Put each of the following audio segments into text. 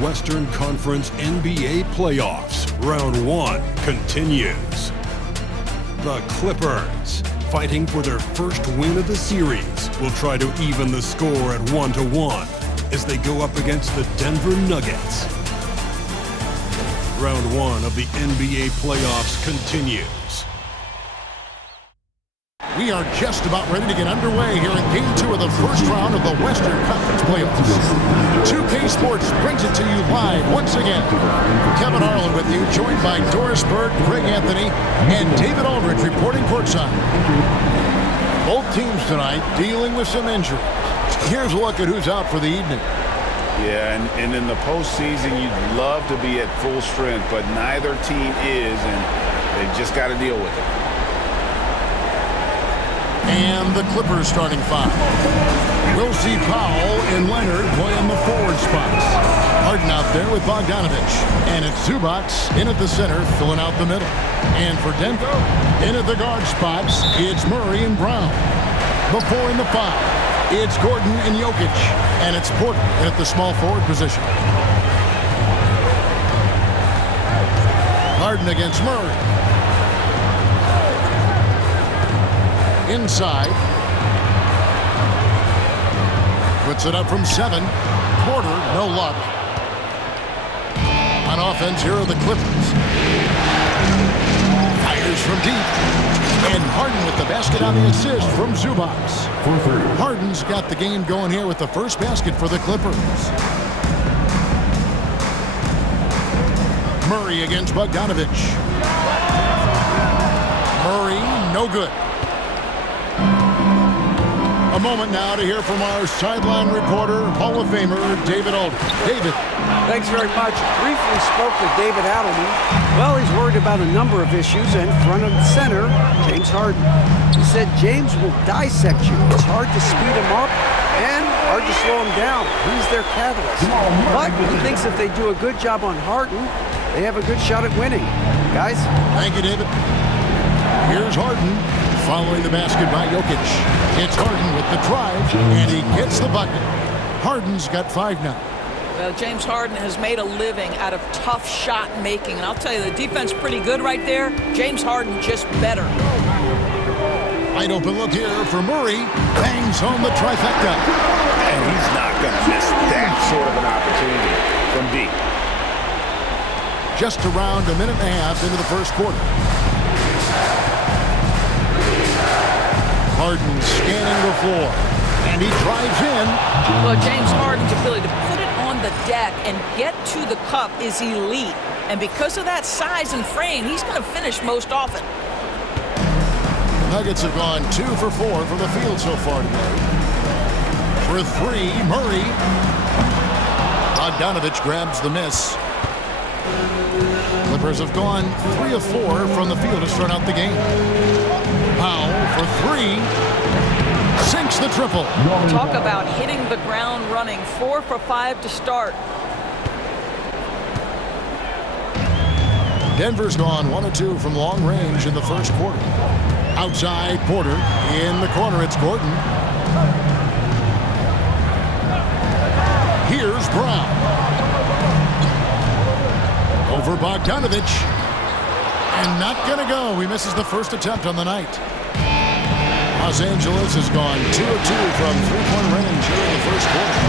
Western Conference NBA playoffs. Round 1 continues. The Clippers, fighting for their first win of the series, will try to even the score at 1-1 as they go up against the Denver Nuggets. Round 1 of the NBA playoffs continues. We are just about ready to get underway here in Game 2 of the first round of the Western Conference playoffs. 2K Sports brings it to you live once again. Kevin Harlan with you, joined by Doris Bird, Greg Anthony, and David Aldridge reporting courtside. Both teams tonight dealing with some injuries. Here's a look at who's out for the evening. Yeah, and in the postseason, you'd love to be at full strength, but neither team is, and they've just got to deal with it. And the Clippers starting five. We'll see Powell and Leonard playing the forward spots. Harden out there with Bogdanovich. And it's Zubac in at the center, filling out the middle. And for Denver, in at the guard spots, it's Murray and Brown. Before in the five, it's Gordon and Jokic. And it's Porter in at the small forward position. Harden against Murray. Inside. Puts it up from 7. Porter, no luck. On offense, here are the Clippers. Fires from deep. And Harden with the basket on the assist from Zubac. Harden's got the game going here with the first basket for the Clippers. Murray against Bogdanovich. Murray, no good. A moment now to hear from our sideline reporter, Hall of Famer, David Aldridge. David. Thanks very much. Briefly spoke with David Adelman. Well, he's worried about a number of issues, and front and center, James Harden. He said James will dissect you. It's hard to speed him up and hard to slow him down. He's their catalyst. But he thinks if they do a good job on Harden, they have a good shot at winning. Guys? Thank you, David. Here's Harden. Following the basket by Jokic. It's Harden with the drive, and he gets the bucket. Harden's got 5 now. Well, James Harden has made a living out of tough shot making. And I'll tell you, the defense pretty good right there. James Harden just better. Wide open look here for Murray. Bangs home the trifecta. And he's not going to miss that sort of an opportunity from deep. Just around a minute and a half into the first quarter. Harden scanning the floor, and he drives in. Well, James Harden's ability to put it on the deck and get to the cup is elite. And because of that size and frame, he's going to finish most often. The Nuggets have gone 2 for 4 from the field so far today. For 3, Murray. Bogdanovich grabs the miss. Clippers have gone 3 of 4 from the field to start out the game. Powell for 3. Sinks the triple. Talk about hitting the ground running. 4 for 5 to start. Denver's gone 1 of 2 from long range in the first quarter. Outside, Porter. In the corner, it's Gordon. Here's Brown. Over Bogdanovich. And not going to go. He misses the first attempt on the night. Los Angeles has gone 2 of 2 from three-point range here in the first quarter.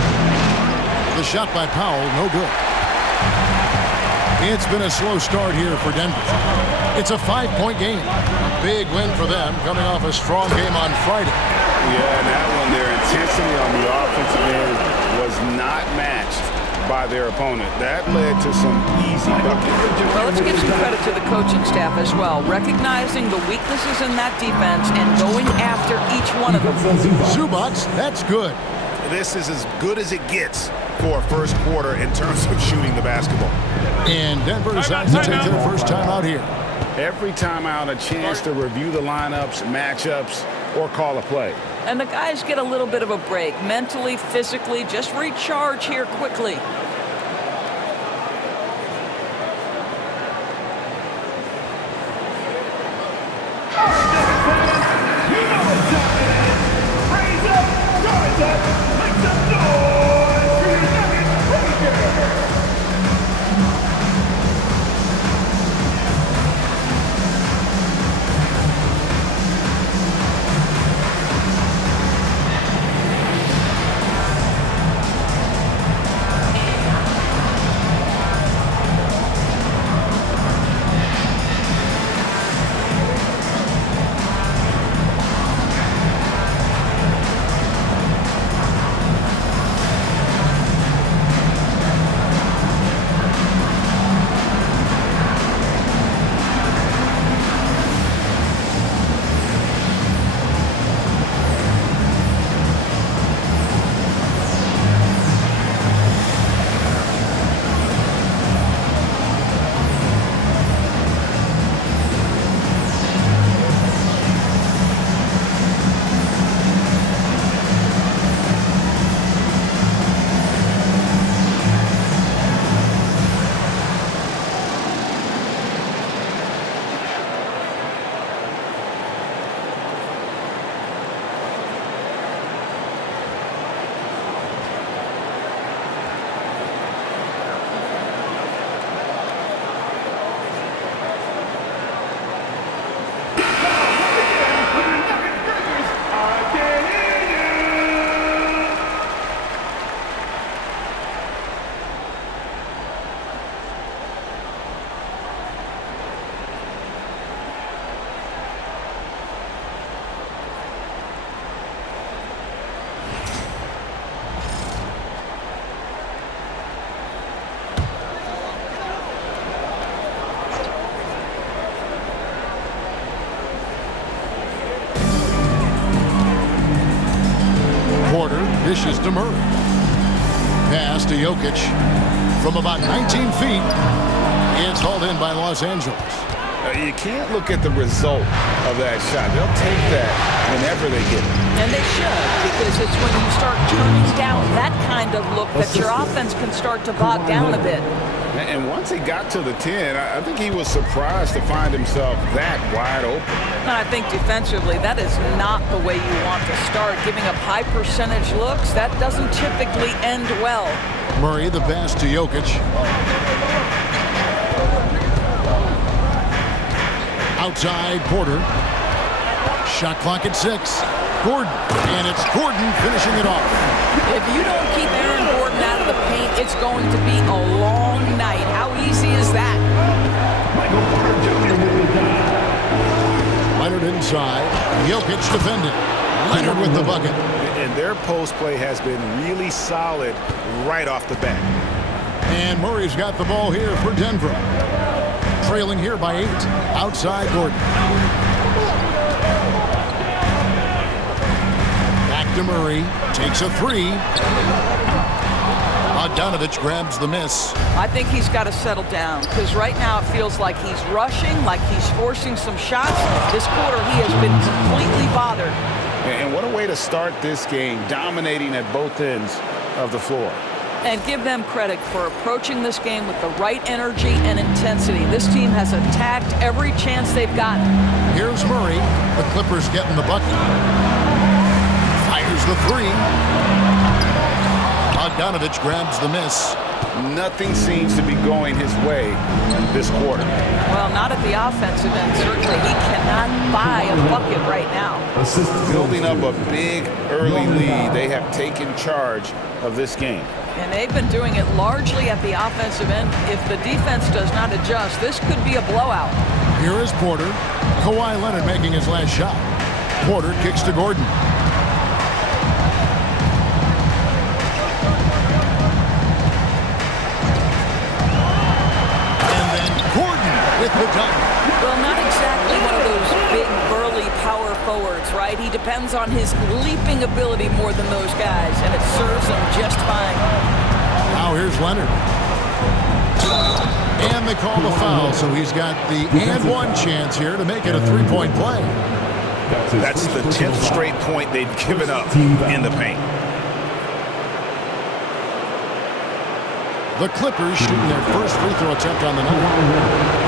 The shot by Powell, no good. It's been a slow start here for Denver. It's a 5-point game. Big win for them, coming off a strong game on Friday. Yeah, and that one, their intensity on the offensive end was not matched by their opponent. That led to some easy buckets. Well, let's give some credit to the coaching staff as well, recognizing the weaknesses in that defense and going after each one of them. Zubac, that's good. This is as good as it gets for a first quarter in terms of shooting the basketball. And Denver decides to take their first time out here. Every time out, a chance to review the lineups, matchups, or call a play. And the guys get a little bit of a break, mentally, physically, just recharge here quickly. to Murray. Pass to Jokic from about 19 feet. It's hauled in by Los Angeles. You can't look at the result of that shot. They'll take that whenever they get it. And they should, because it's when you start turning down that kind of look that your offense can start to bog down a bit. And once he got to the 10, I think he was surprised to find himself that wide open. And I think defensively, that is not the way you want to start. Giving up high percentage looks, that doesn't typically end well. Murray, the pass to Jokic. Outside, Porter. Shot clock at 6. Gordon, and it's Gordon finishing it off. If you don't keep Aaron Gordon out of the paint, it's going to be a long night. How easy is that? Leonard inside. Jokic defending. Leonard with the bucket. And their post play has been really solid right off the bat. And Murray's got the ball here for Denver. Trailing here by 8. Outside Gordon. Back to Murray. Takes a 3. Bogdanovich grabs the miss. I think he's got to settle down, because right now it feels like he's rushing, like he's forcing some shots. This quarter he has been completely bothered. And what a way to start this game, dominating at both ends of the floor. And give them credit for approaching this game with the right energy and intensity. This team has attacked every chance they've gotten. Here's Murray. The Clippers getting the bucket. Fires the 3. Bogdanovich grabs the miss. Nothing seems to be going his way this quarter. Well, not at the offensive end. Certainly he cannot buy a bucket right now. Building up a big early lead, they have taken charge of this game. And they've been doing it largely at the offensive end. If the defense does not adjust, this could be a blowout. Here is Porter. Kawhi Leonard making his last shot. Porter kicks to Gordon. And then Gordon with the dunk. Well, not exactly one of those big, burly power forwards, right? He depends on his leaping ability more than those guys, and it serves him just fine. Now here's Leonard. And they call the foul, so he's got the and one chance here to make it a three-point play. That's the 10th straight point they've given up in the paint. The Clippers shooting their first free throw attempt on the night.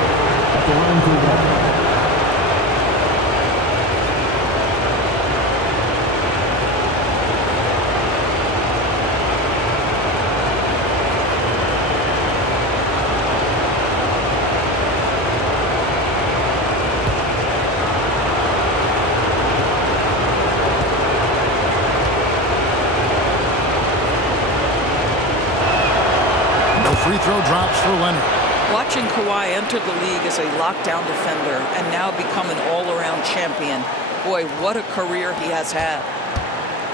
Free throw drops for Leonard. Watching Kawhi enter the league as a lockdown defender and now become an all-around champion. Boy, what a career he has had.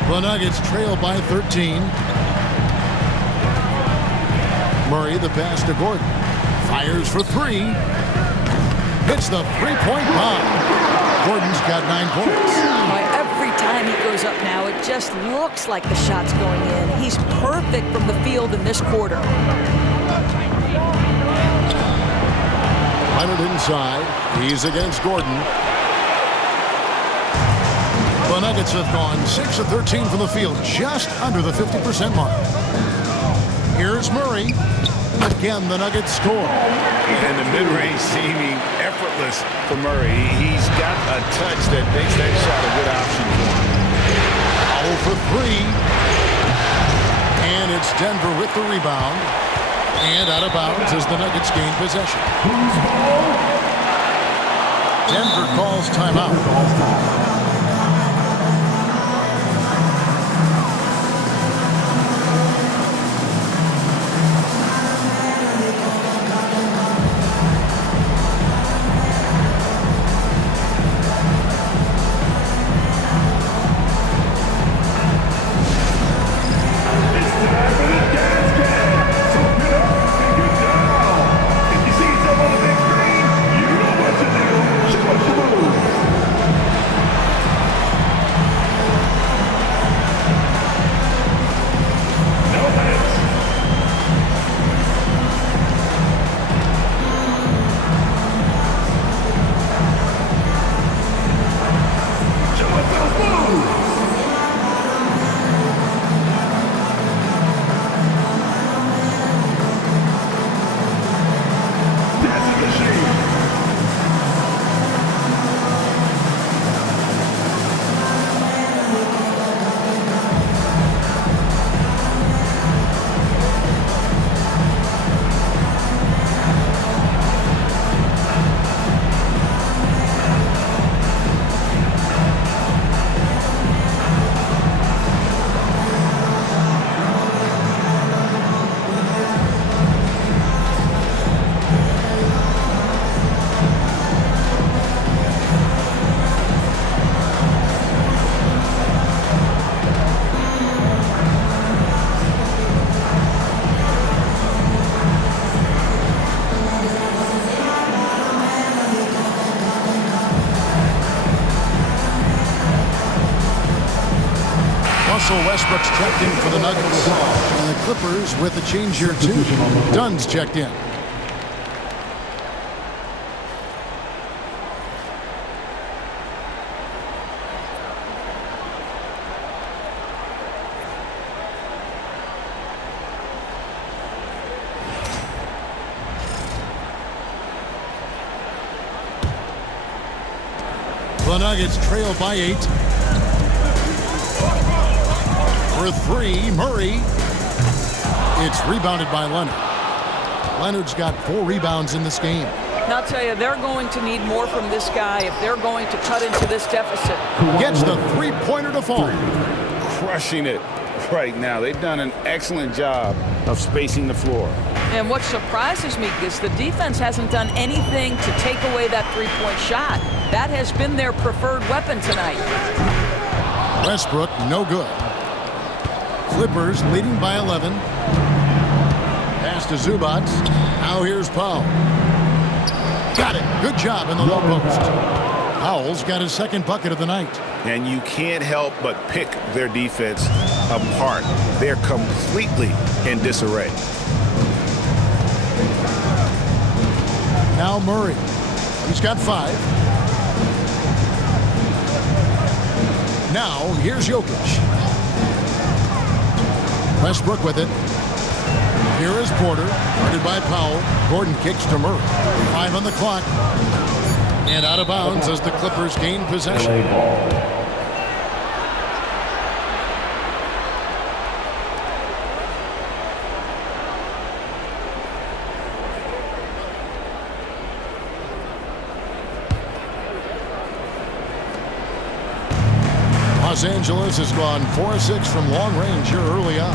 The Nuggets trail by 13. Murray, the pass to Gordon. Fires for 3. Hits the three-point bomb. Gordon's got 9 points. Boy, every time he goes up now, it just looks like the shot's going in. He's perfect from the field in this quarter. Leonard inside. He's against Gordon. The Nuggets have gone 6 of 13 from the field, just under the 50% mark. Here's Murray. Again, the Nuggets score. And the mid-range seeming effortless for Murray. He's got a touch that makes that shot a good option for him. 0 for 3. And it's Denver with the rebound. And out of bounds as the Nuggets gain possession. Denver calls timeout. Westbrook's checked in for the Nuggets. And the Clippers with a change here, too. Dunn's checked in. The Nuggets trail by 8. For 3, Murray. It's rebounded by Leonard. Leonard's got 4 rebounds in this game. Now, I'll tell you, they're going to need more from this guy if they're going to cut into this deficit. Gets the three-pointer to fall. Crushing it right now. They've done an excellent job of spacing the floor. And what surprises me is the defense hasn't done anything to take away that three-point shot. That has been their preferred weapon tonight. Westbrook, no good. Clippers leading by 11. Pass to Zubac. Now here's Powell. Got it. Good job in the low post. Powell's got his second bucket of the night. And you can't help but pick their defense apart. They're completely in disarray. Now Murray. He's got 5. Now here's Jokic. Westbrook with it. Here is Porter. Guarded by Powell. Gordon kicks to Murray. 5 on the clock. And out of bounds as the Clippers gain possession. Los Angeles has gone 4-6 from long range here early on.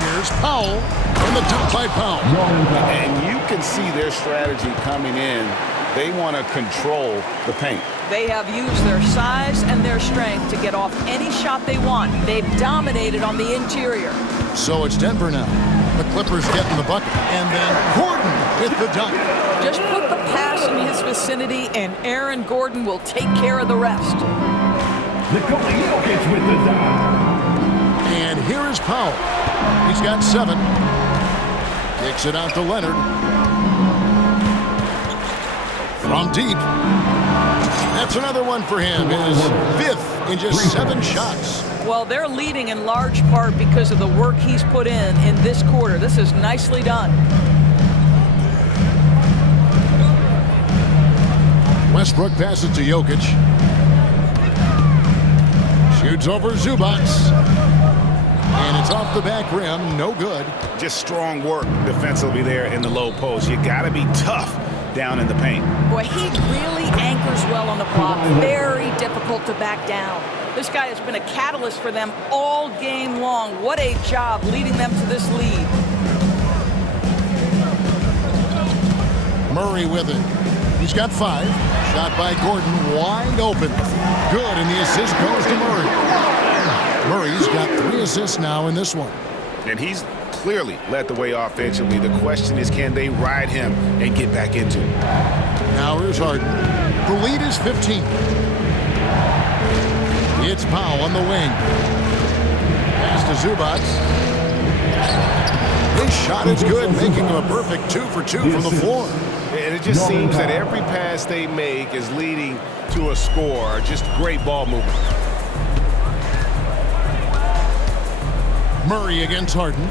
Here's Powell, and the dunk by Powell. And you can see their strategy coming in. They want to control the paint. They have used their size and their strength to get off any shot they want. They've dominated on the interior. So it's Denver now. The Clippers getting the bucket. And then Gordon with the dunk. Just put the pass in his vicinity, and Aaron Gordon will take care of the rest. And here is Powell. He's got 7. Kicks it out to Leonard. From deep. That's another one for him. His 5th in just 7 shots. Well, they're leading in large part because of the work he's put in this quarter. This is nicely done. Westbrook passes to Jokic. Shoots over Zubac. And it's off the back rim. No good. Just strong work defensively there in the low post. You got to be tough down in the paint. Boy, he really anchors well on the block. Very difficult to back down. This guy has been a catalyst for them all game long. What a job leading them to this lead. Murray with it. He's got 5. Shot by Gordon, wide open. Good, and the assist goes to Murray. Murray's got 3 assists now in this one. And he's clearly led the way offensively. The question is, can they ride him and get back into it? Now here's Harden. The lead is 15. It's Powell on the wing. Pass to Zubac. His shot is good, making him a perfect 2 for 2 from the floor. And it just seems that every pass they make is leading to a score. Just great ball movement. Murray against Harden.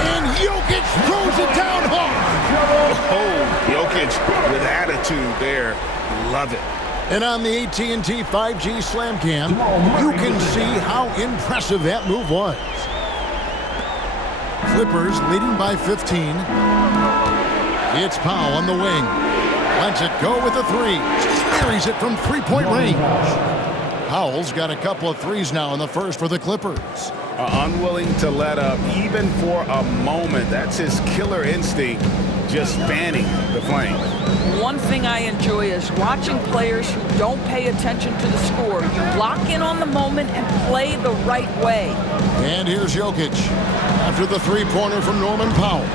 And Jokic throws it down hard. Oh, Jokic with attitude there. Love it. And on the AT&T 5G Slam Cam, you can see how impressive that move was. Clippers leading by 15. It's Powell on the wing. Lets it go with a 3. Carries it from 3-point range. Powell's got a couple of 3s now in the first for the Clippers. Unwilling to let up even for a moment. That's his killer instinct, just fanning the flame. One thing I enjoy is watching players who don't pay attention to the score. You lock in on the moment and play the right way. And here's Jokic after the 3-pointer from Norman Powell.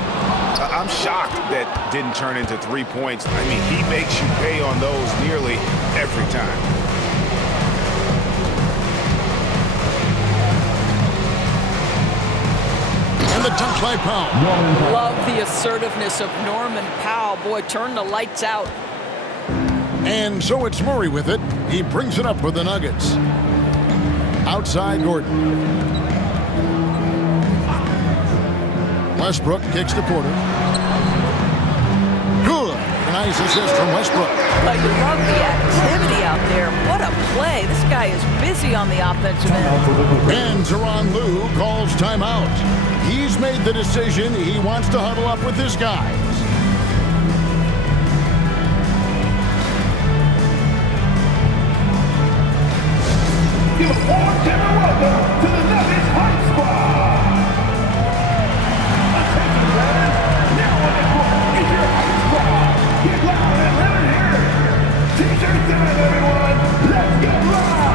I'm shocked that didn't turn into 3 points. I mean, he makes you pay on those nearly every time. the dunk by Powell. Love the assertiveness of Norman Powell. Boy, turn the lights out. And so it's Murray with it. He brings it up for the Nuggets. Outside Gordon. Westbrook kicks to Porter. Good. Nice assist from Westbrook. But you love the activity out there. What a play. This guy is busy on the offensive end. And Tyronn Lue calls timeout. He's made the decision. He wants to huddle up with his guys. Give a warm, tender welcome to the Nuggets Hype Squad. Attention, fans. Now on the court is your Hype Squad. Get loud and let it hear. T-shirt time, everyone. Let's get loud.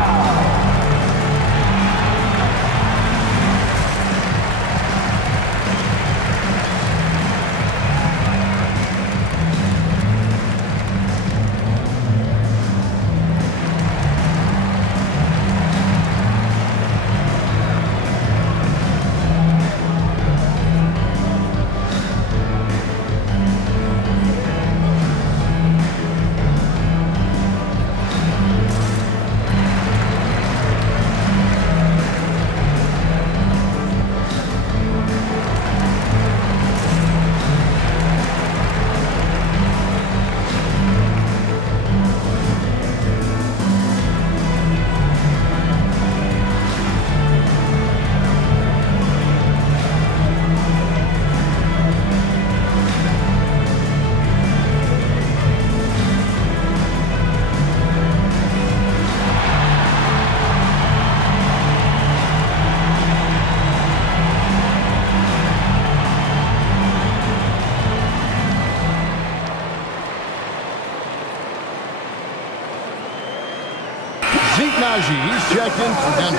He's checked in for Denver.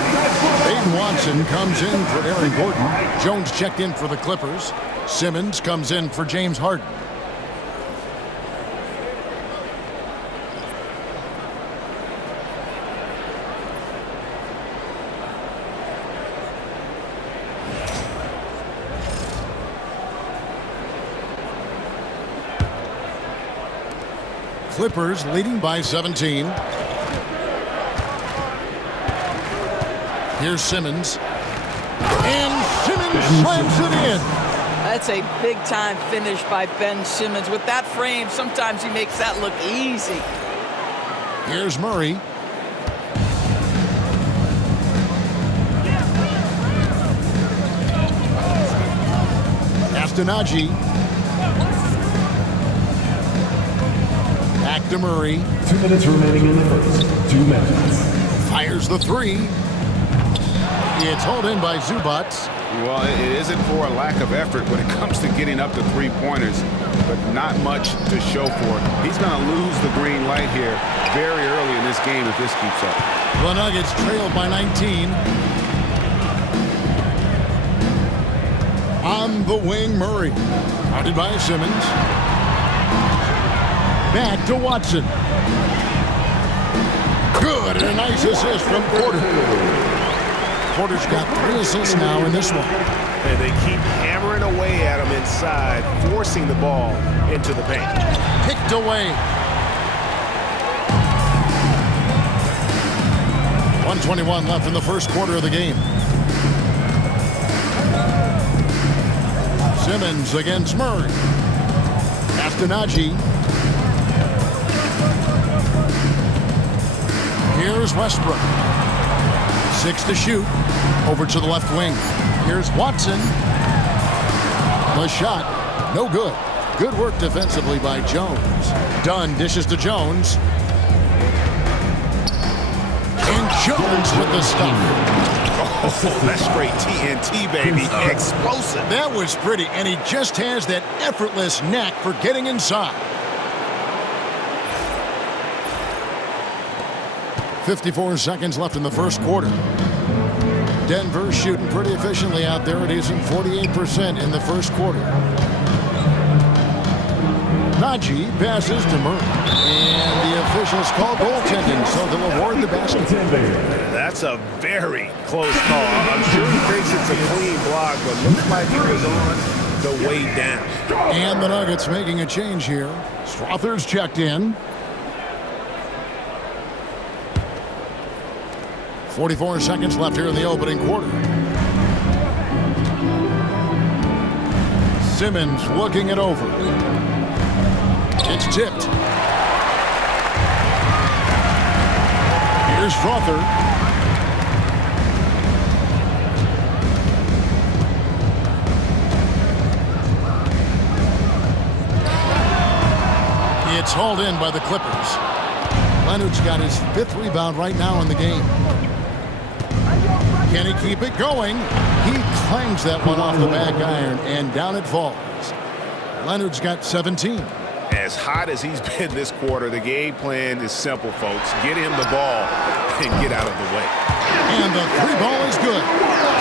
Aiden Watson comes in for Aaron Gordon. Jones checked in for the Clippers. Simmons comes in for James Harden. Clippers leading by 17. Here's Simmons. And Simmons slams it in. That's a big-time finish by Ben Simmons. With that frame, sometimes he makes that look easy. Here's Murray. Astenaji. Back to Murray. 2 minutes remaining in the first. 2 minutes. Fires the three. It's hauled in by Zubac. Well, it isn't for a lack of effort when it comes to getting up to three-pointers, but not much to show for it. He's going to lose the green light here very early in this game if this keeps up. The Nuggets trailed by 19. On the wing, Murray. Guarded by Simmons. Back to Watson. Good, and a nice assist from Porter. Porter's got 3 assists now in this one. And they keep hammering away at him inside, forcing the ball into the paint. Picked away. 1:21 left in the first quarter of the game. Simmons against Murray. Astenaji. Here's Westbrook. 6 to shoot. Over to the left wing. Here's Watson. The shot. No good. Good work defensively by Jones. Dunn dishes to Jones. And Jones with the stop. Oh, that's straight TNT, baby. Explosive. That was pretty, and he just has that effortless knack for getting inside. 54 seconds left in the first quarter. Denver shooting pretty efficiently out there. It is in 48% in the first quarter. Najee passes to Murray. And the officials call goaltending, so they'll award the basket. That's a very close call. I'm sure he thinks it's a clean block, but looks like he was on the way down. And the Nuggets making a change here. Strother's checked in. 44 seconds left here in the opening quarter. Simmons looking it over. It's tipped. Here's Strother. It's hauled in by the Clippers. Leonard's got his 5th rebound right now in the game. Can he keep it going? He clangs that one off the back iron, and down it falls. Leonard's got 17. As hot as he's been this quarter, the game plan is simple, folks. Get him the ball and get out of the way. And the 3 ball is good.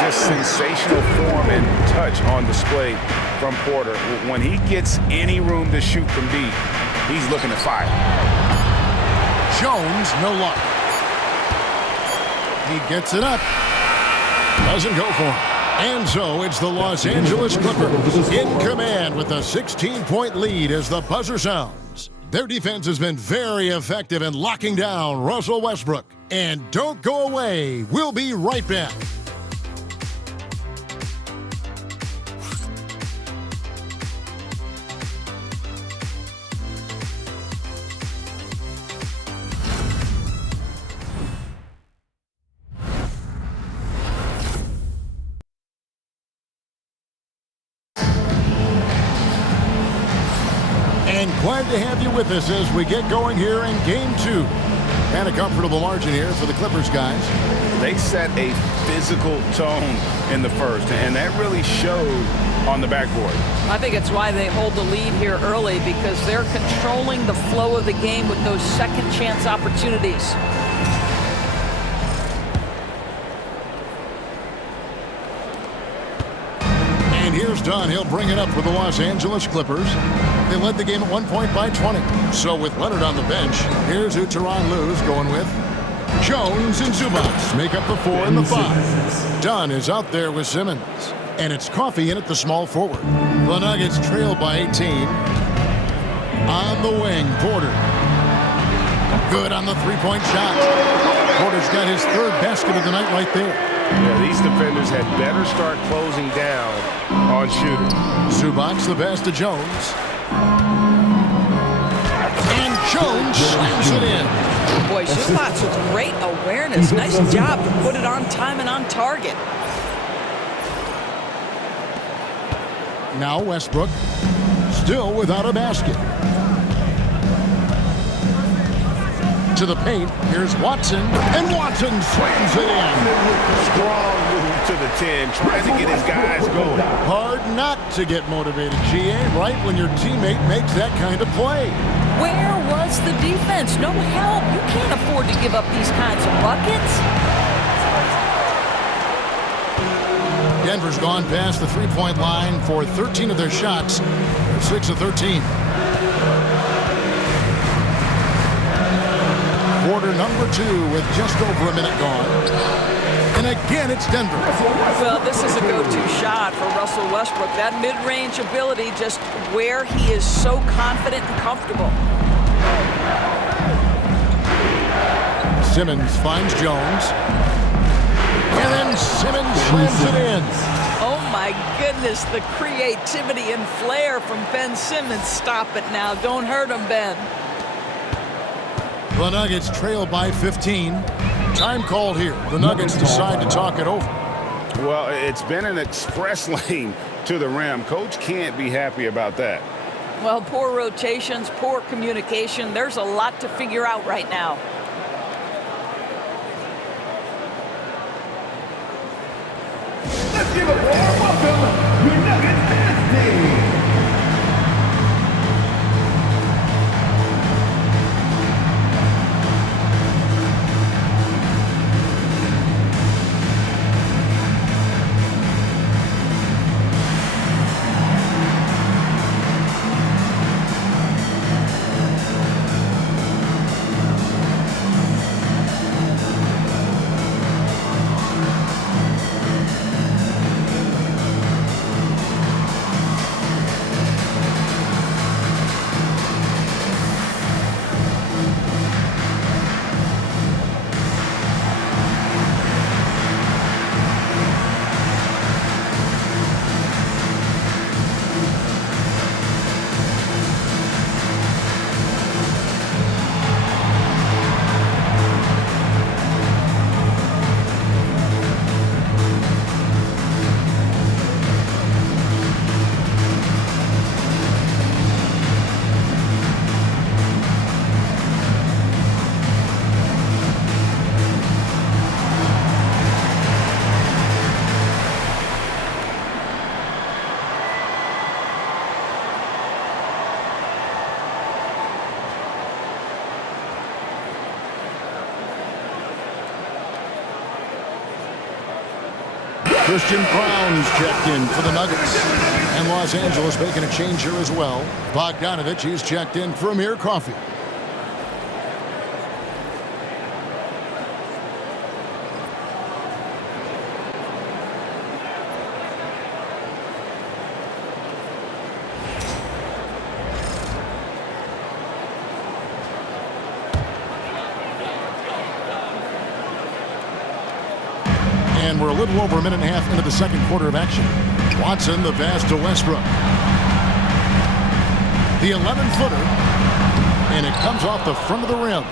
Just sensational form and touch on display from Porter. When he gets any room to shoot from deep, he's looking to fire. Jones, no luck. He gets it up. Doesn't go for it. And so it's the Los Angeles Clippers in command with a 16-point lead as the buzzer sounds. Their defense has been very effective in locking down Russell Westbrook. And don't go away. We'll be right back. Glad to have you with us as we get going here in Game 2. And a comfortable margin here for the Clippers, guys. They set a physical tone in the first, and that really showed on the backboard. I think it's why they hold the lead here early, because they're controlling the flow of the game with those second chance opportunities. And here's Dunn. He'll bring it up for the Los Angeles Clippers. They led the game at 1 point by 20. So with Leonard on the bench, here's who Tyronn Lue's going with. Jones and Zubac make up the 4 and the 5. Dunn is out there with Simmons. And it's Coffey in at the small forward. The Nuggets trail by 18. On the wing, Porter. Good on the 3-point shot. Porter's got his 3rd basket of the night right there. Yeah, these defenders had better start closing down on shooters. Zubac the pass to Jones. And Jones slams it in. Boy, Zubac with great awareness. Nice job to put it on time and on target. Now Westbrook, still without a basket. To the paint, here's Watson, and Watson slams it in. Strong move to the 10, trying to get his guys going. Hard not to get motivated, GA, right when your teammate makes that kind of play. Where was the defense? No help. You can't afford to give up these kinds of buckets. Denver's gone past the 3-point line for 13 of their shots. They're 6 of 13. Quarter number 2 with just over a minute gone. And again, it's Denver. Well, this is a go-to shot for Russell Westbrook. That mid-range ability, just where he is so confident and comfortable. Simmons finds Jones. And then Simmons slams it in. Oh, my goodness, the creativity and flair from Ben Simmons. Stop it now. Don't hurt him, Ben. The Nuggets trail by 15. Time called here. The Nuggets decide to talk it over. Well, it's been an express lane to the rim. Coach can't be happy about that. Well, poor rotations, poor communication. There's a lot to figure out right now. Let's give a warm welcome to Nuggets Dance Team. Christian Brown's checked in for the Nuggets. And Los Angeles making a change here as well. Bogdanovich, he's checked in for Amir Coffey. And we're a little over a minute and a half into the second quarter of action. Watson, the pass to Westbrook. The 11-footer. And it comes off the front of the rim.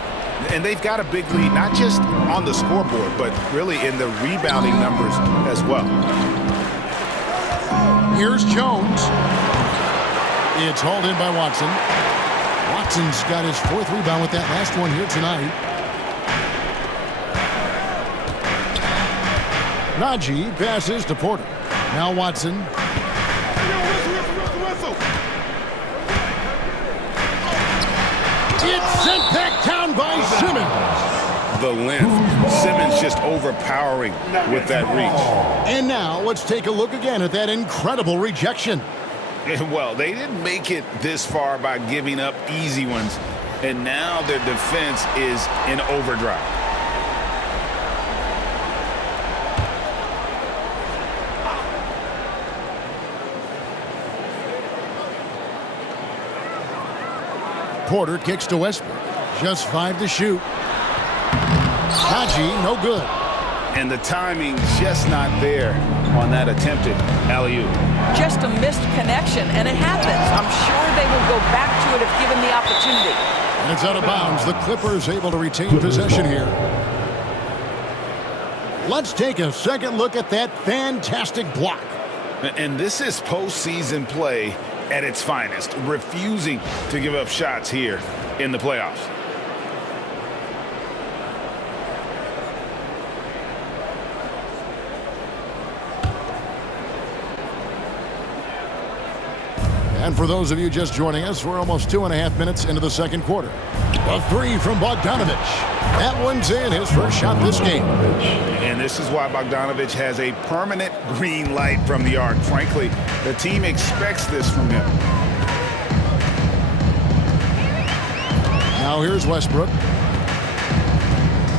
And they've got a big lead, not just on the scoreboard, but really in the rebounding numbers as well. Here's Jones. It's hauled in by Watson. Watson's got his 4th rebound with that last one here tonight. Najee passes to Porter. Now Watson. It's sent back down by Simmons. The length. Simmons just overpowering with that reach. And now let's take a look again at that incredible rejection. Well, they didn't make it this far by giving up easy ones. And now their defense is in overdrive. Porter kicks to Westbrook. Just 5 to shoot. Haji, no good. And the timing just not there on that attempted alley-oop. Just a missed connection, and it happens. I'm sure they will go back to it if given the opportunity. And it's out of bounds. The Clippers able to retain possession here. Let's take a second look at that fantastic block. And this is postseason play at its finest, refusing to give up shots here in the playoffs. And for those of you just joining us, we're almost 2.5 minutes into the second quarter. A 3 from Bogdanovich. That one's in, his first shot this game. And this is why Bogdanovich has a permanent green light from the arc. Frankly, the team expects this from him. Now here's Westbrook.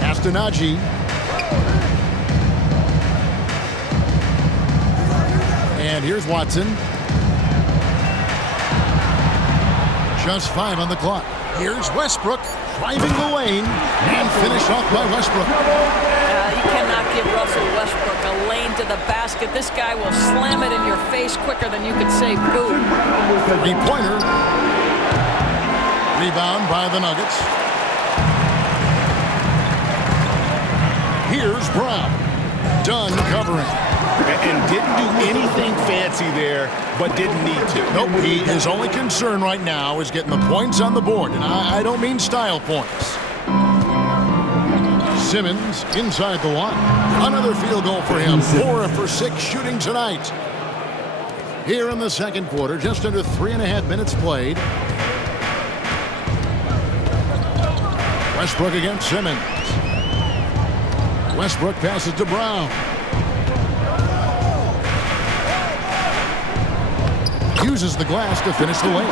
Pass to Najee. And here's Watson. Just 5 on the clock. Here's Westbrook driving the lane and finished off by Westbrook. You cannot give Russell Westbrook a lane to the basket. This guy will slam it in your face quicker than you could say boo. 3-pointer. Rebound by the Nuggets. Here's Brown. Done covering. And didn't do anything fancy there, but didn't need to. Nope, his only concern right now is getting the points on the board, and I don't mean style points. Simmons inside the line. Another field goal for him. 4 for 6 shooting tonight. Here in the second quarter, just under 3.5 minutes played. Westbrook against Simmons. Westbrook passes to Brown. Uses the glass to finish the lane.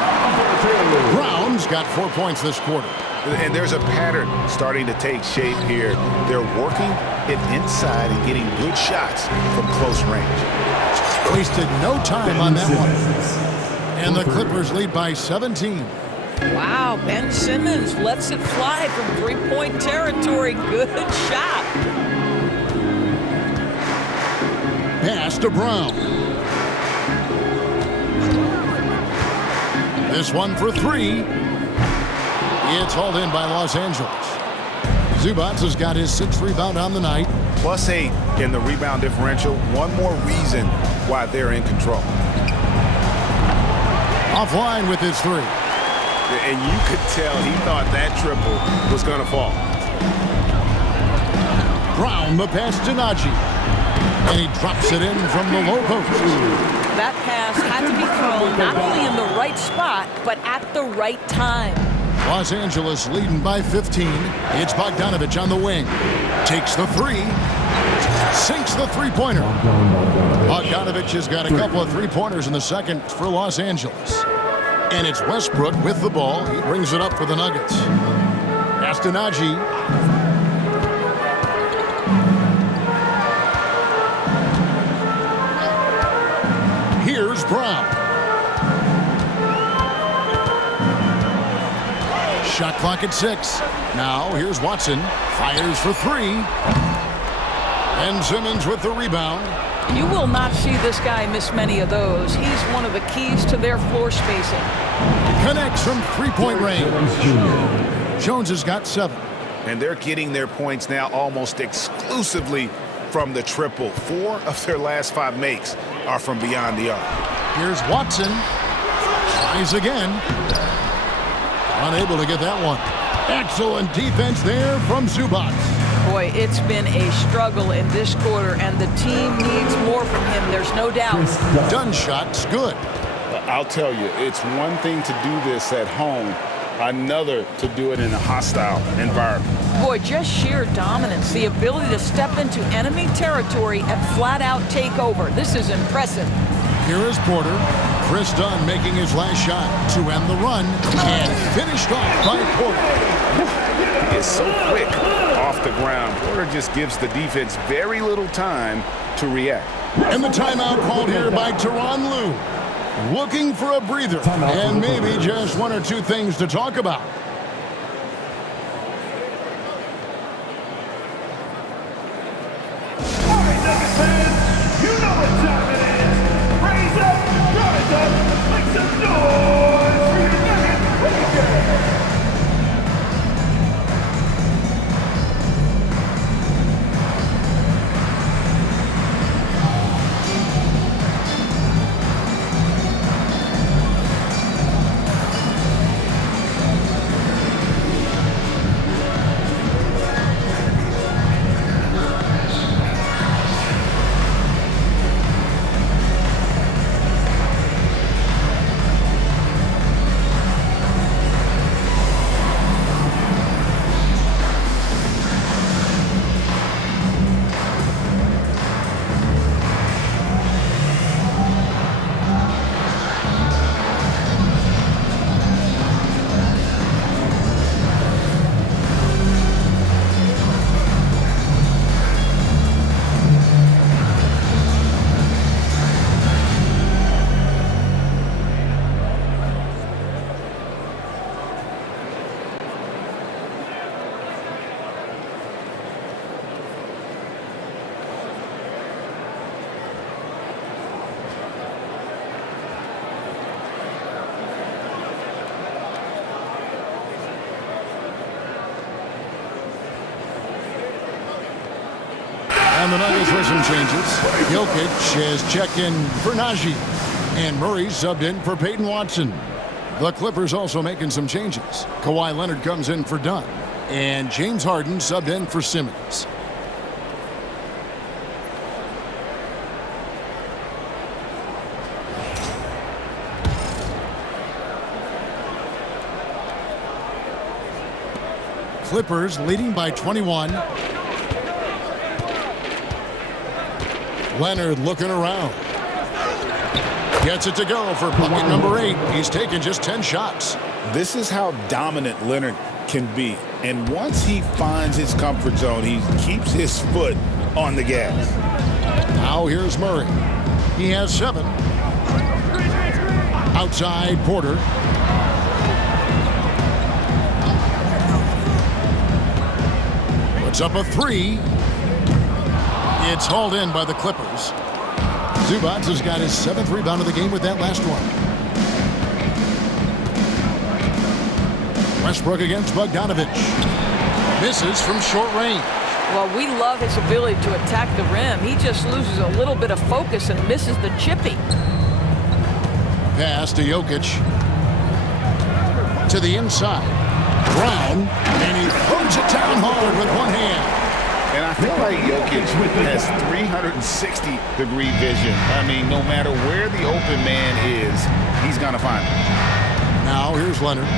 Brown's got 4 points this quarter. And there's a pattern starting to take shape here. They're working it inside and getting good shots from close range. Wasted no time on that one. And the Clippers lead by 17. Wow, Ben Simmons lets it fly from three-point territory. Good shot. Pass to Brown. This one for 3. It's hauled in by Los Angeles. Zubac has got his 6th rebound on the night. +8 in the rebound differential. One more reason why they're in control. Offline with his 3. And you could tell he thought that triple was going to fall. Brown, the pass to Najee. And he drops it in from the low post. That pass had to be thrown not only in the right spot, but at the right time. Los Angeles leading by 15. It's Bogdanovich on the wing. Takes the 3. Sinks the the three-pointer. Bogdanovich has got a couple of three-pointers in the second for Los Angeles. And it's Westbrook with the ball. He brings it up for the Nuggets. Astonagi. Here's Brown. Shot clock at 6. Now here's Watson. Fires for 3. And Simmons with the rebound. You will not see this guy miss many of those. He's one of the keys to their floor spacing. Connects from three-point range. Jones has got 7. And they're getting their points now almost exclusively from the triple. 4 of their last 5 makes are from beyond the arc. Here's Watson. Tries again. Unable to get that one. Excellent defense there from Zubac. Boy, it's been a struggle in this quarter, and the team needs more from him. There's no doubt. Done shot's good. I'll tell you, it's one thing to do this at home, another to do it in a hostile environment. Boy, just sheer dominance, the ability to step into enemy territory and flat out take over. This is impressive. Here is Porter. Chris Dunn making his last shot to end the run, and finished off by Porter. He is so quick off the ground. Porter just gives the defense very little time to react. And the timeout called here by Tyronn Lue. Looking for a breather, and maybe just 1 or 2 things to talk about. All right, Nuggets fans, you know what time it is. Raise up, rise up, make some noise for your Nuggets Lakers. And the Nuggets with some changes. Jokic has checked in for Najee. And Murray subbed in for Peyton Watson. The Clippers also making some changes. Kawhi Leonard comes in for Dunn. And James Harden subbed in for Simmons. Clippers leading by 21. Leonard looking around. Gets it to go for bucket number 8. He's taken just 10 shots. This is how dominant Leonard can be. And once he finds his comfort zone, he keeps his foot on the gas. Now here's Murray. He has 7. Outside Porter. Puts up a 3. It's hauled in by the Clippers. Zubac has got his 7th rebound of the game with that last one. Westbrook against Bogdanovich. Misses from short range. Well, we love his ability to attack the rim. He just loses a little bit of focus and misses the chippy. Pass to Jokic. To the inside. Brown. And he throws it down hard with one hand. And I feel like Jokic has 360-degree vision. I mean, no matter where the open man is, he's going to find it. Now here's Leonard.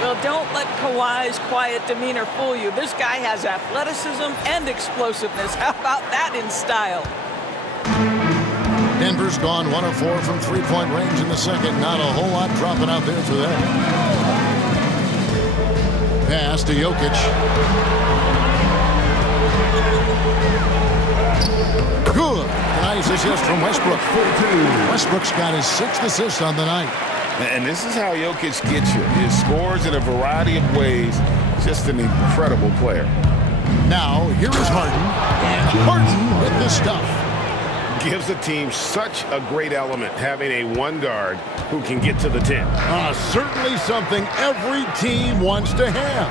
Well, don't let Kawhi's quiet demeanor fool you. This guy has athleticism and explosiveness. How about that in style? Denver's gone 1 of 4 from three-point range in the second. Not a whole lot dropping out there for them. Pass to Jokic. Good. Nice assist from Westbrook. Westbrook's got his 6th assist on the night. And this is how Jokic gets you. He scores in a variety of ways. Just an incredible player. Now, here is Harden. And Harden with the stuff. Gives the team such a great element having a one guard who can get to the 10. Certainly something every team wants to have.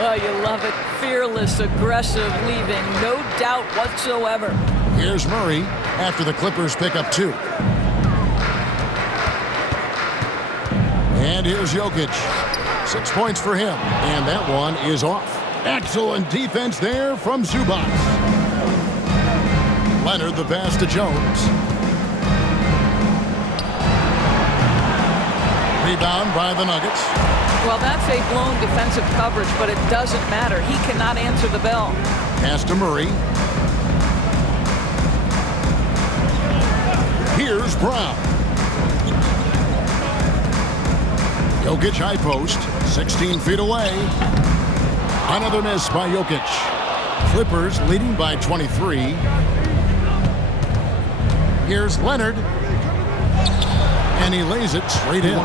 Oh, you love it. Fearless, aggressive, leaving no doubt whatsoever. Here's Murray after the Clippers pick up 2. And here's Jokic. 6 points for him. And that one is off. Excellent defense there from Zubac. Leonard the pass to Jones. Rebound by the Nuggets. Well, that's a blown defensive coverage, but it doesn't matter. He cannot answer the bell. Pass to Murray. Here's Brown. Jokic high post. 16 feet away. Another miss by Jokic. Clippers leading by 23. Here's Leonard. And he lays it straight in.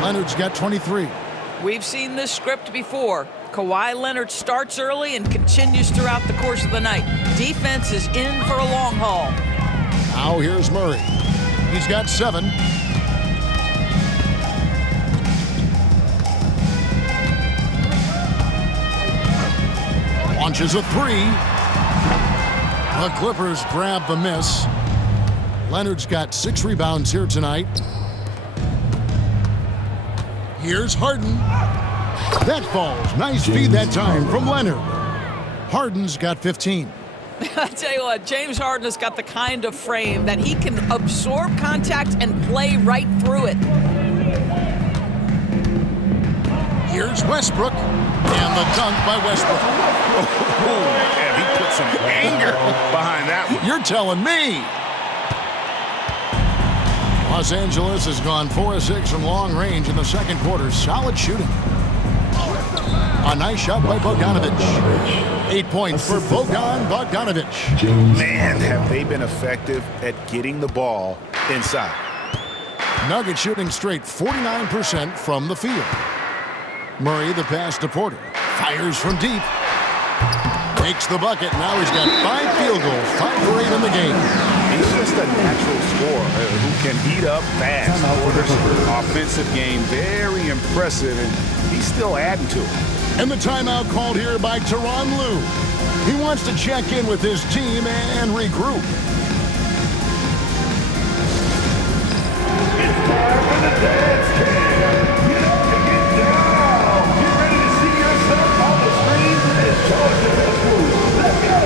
Leonard's got 23. We've seen this script before. Kawhi Leonard starts early and continues throughout the course of the night. Defense is in for a long haul. Now here's Murray. He's got 7. Launches a 3. The Clippers grab the miss. Leonard's got 6 rebounds here tonight. Here's Harden. That falls. Nice feed that time from Leonard. Harden's got 15. I tell you what, James Harden has got the kind of frame that he can absorb contact and play right through it. Here's Westbrook. And the dunk by Westbrook. Yeah, he put some anger behind that one. You're telling me. Los Angeles has gone 4 of 6 from long range in the second quarter. Solid shooting. A nice shot by Bogdanovic. 8 points for Bogdanovic. Man, have they been effective at getting the ball inside. Nuggets shooting straight 49% from the field. Murray the pass to Porter. Fires from deep. Makes the bucket. Now he's got 5 field goals. 5 for 8 in the game. He's just a natural scorer who can heat up fast. Porter's offensive game very impressive, and he's still adding to it. And the timeout called here by Tyronn Lue. He wants to check in with his team and regroup. It's time for the dance camp. Get up and get down. Get ready to see yourself on the screen and show it to the crew. Let's go.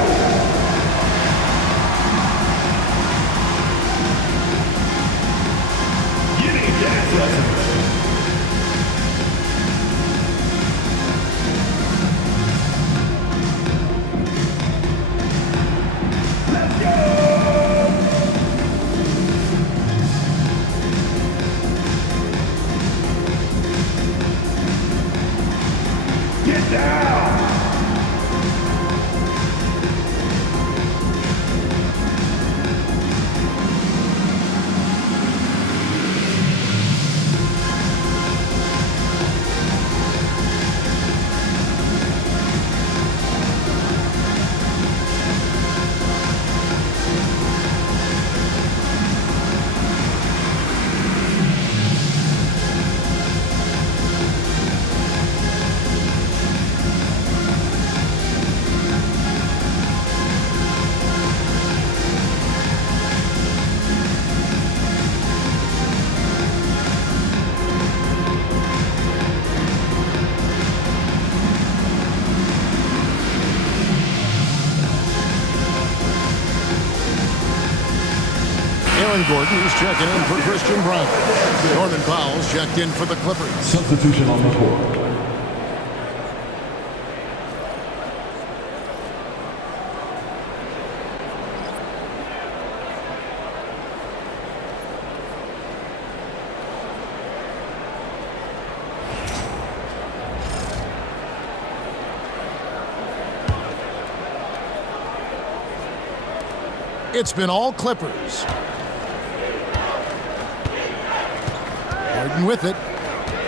You need dance lessons. Let's go. Get down! Aaron Gordon is checking in for Christian Brown. Norman Powell's checked in for the Clippers. Substitution on the court. It's been all Clippers. Harden with it.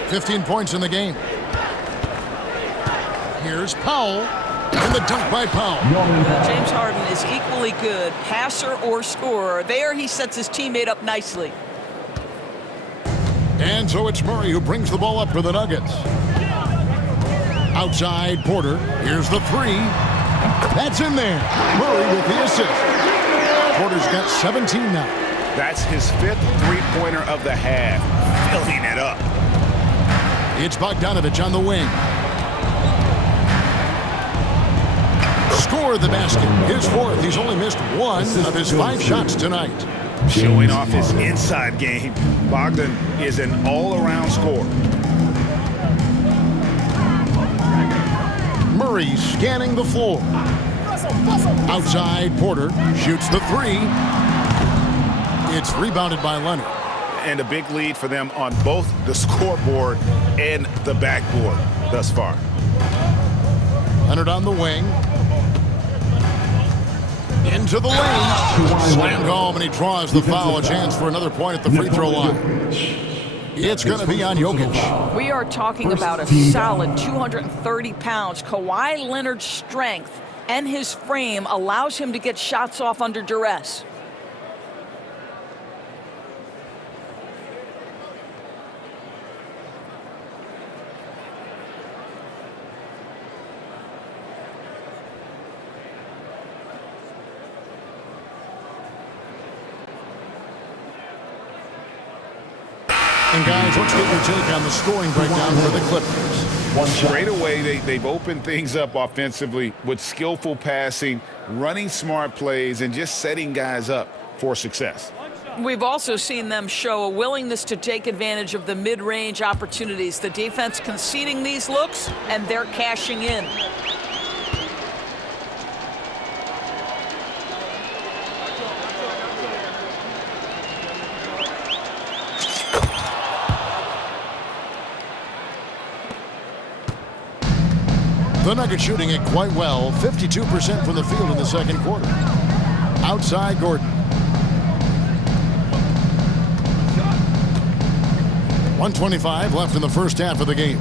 15 points in the game. Here's Powell. And the dunk by Powell. James Harden is equally good, passer or scorer. There he sets his teammate up nicely. And so it's Murray who brings the ball up for the Nuggets. Outside Porter. Here's the three. That's in there. Murray with the assist. Porter's got 17 now. That's his 5th three-pointer of the half. Filling it up. It's Bogdanovich on the wing. Score the basket. His 4th. He's only missed 1 of his 5 shots tonight. Showing off his inside game. Bogdan is an all-around scorer. Murray scanning the floor. Outside Porter shoots the three. It's rebounded by Leonard. And a big lead for them on both the scoreboard and the backboard thus far. Leonard on the wing. Into the lane. Slammed home, and he draws the foul. A chance for another point at the free throw line. It's going to be on Jokic. We are talking about a solid 230 pounds. Kawhi Leonard's strength and his frame allows him to get shots off under duress. And guys, let's get your take on the scoring breakdown for the Clippers. Straight away, they've opened things up offensively with skillful passing, running smart plays, and just setting guys up for success. We've also seen them show a willingness to take advantage of the mid-range opportunities. The defense conceding these looks, and they're cashing in. The Nuggets shooting it quite well, 52% from the field in the second quarter. Outside Gordon. 1:25 left in the first half of the game.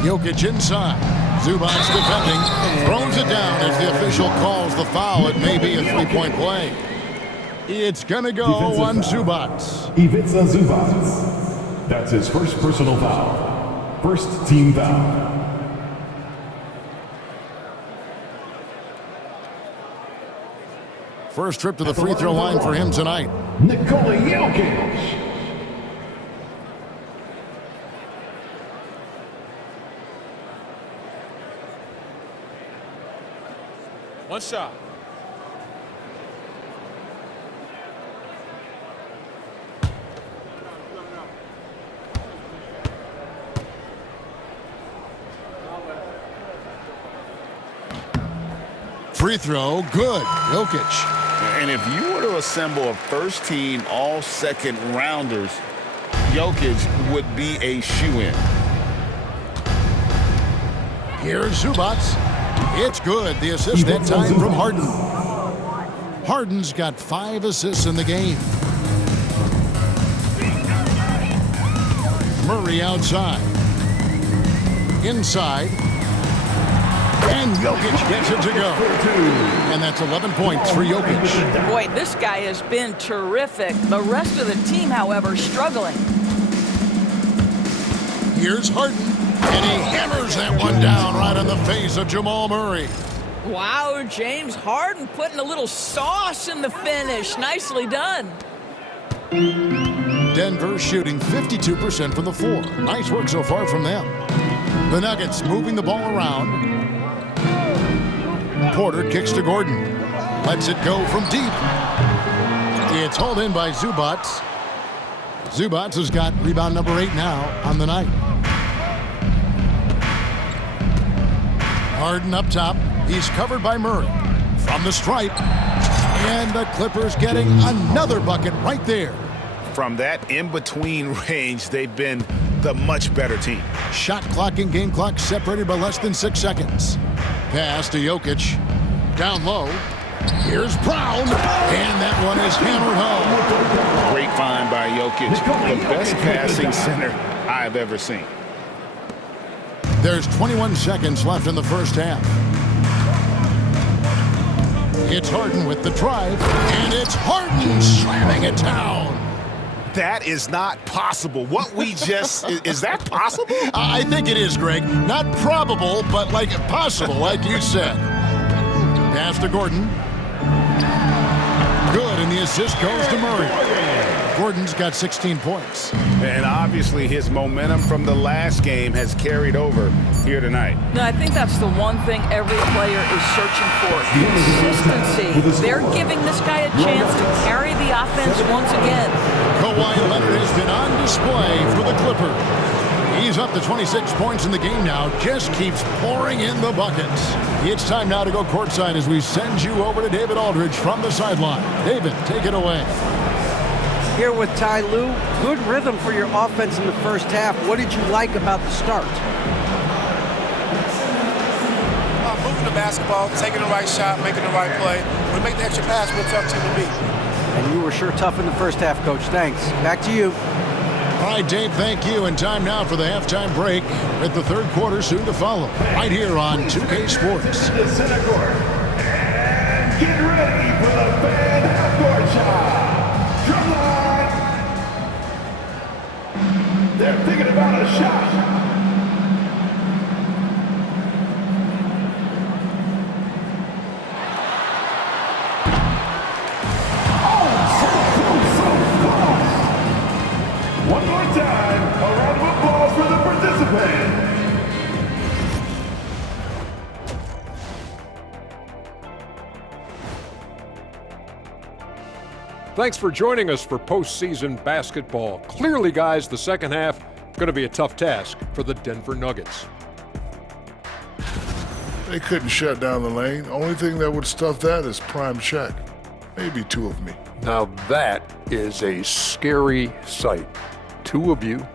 Jokic inside. Zubac defending. Throws it down as the official calls the foul. It may be a three-point play. It's going to go on Zubac. Ivica Zubac. That's his first personal foul. First team foul. First trip to the free throw line for him tonight. Nikola Jokic. One shot. Free throw, good. Jokic. And if you were to assemble a first-team all-second rounders, Jokic would be a shoo-in. Here's Zubac. It's good. The assist that time from Harden. Harden's got 5 assists in the game. Murray outside. Inside. And Jokic gets it to go. And that's 11 points for Jokic. Boy, this guy has been terrific. The rest of the team, however, struggling. Here's Harden. And he hammers that one down right on the face of Jamal Murray. Wow, James Harden putting a little sauce in the finish. Nicely done. Denver shooting 52% from the floor. Nice work so far from them. The Nuggets moving the ball around. Porter kicks to Gordon. Lets it go from deep. It's hauled in by Zubac. Zubac has got rebound number 8 now on the night. Harden up top. He's covered by Murray. From the stripe. And the Clippers getting another bucket right there. From that in-between range, they've been the much better team. Shot clock and game clock separated by less than 6 seconds. Pass to Jokic. down low. Here's Brown, and that one is hammered home. Great find by Jokic. The best passing center I've ever seen. There's 21 seconds left in the first half. It's Harden with the drive, and it's Harden slamming it down. That is not possible. What we just... is that possible? I think it is, Greg. Not probable, but like possible, like you said. Pass to Gordon. Good, and the assist goes to Murray. Gordon's got 16 points. And obviously his momentum from the last game has carried over here tonight. No, I think that's the one thing every player is searching for. Consistency. They're giving this guy a chance to carry the offense once again. Kawhi Leonard has been on display for the Clippers. He's up to 26 points in the game now. Just keeps pouring in the buckets. It's time now to go courtside as we send you over to David Aldridge from the sideline. David, take it away. Here with Ty Lue. Good rhythm for your offense in the first half. What did you like about the start? Moving the basketball, taking the right shot, making the right play. When we make the extra pass, we're a tough team to beat. And you were sure tough in the first half, Coach. Thanks. Back to you. All right, Dave, thank you. And time now for the halftime break with the third quarter soon to follow. Right here on 2K Sports. The center court. And get ready for the fan half-court shot. Come on. They're thinking about a shot. One more time, a round of applause for the participants. Thanks for joining us for postseason basketball. Clearly, guys, the second half going to be a tough task for the Denver Nuggets. They couldn't shut down the lane. Only thing that would stuff that is prime check. Maybe two of me. Now that is a scary sight. Two of you.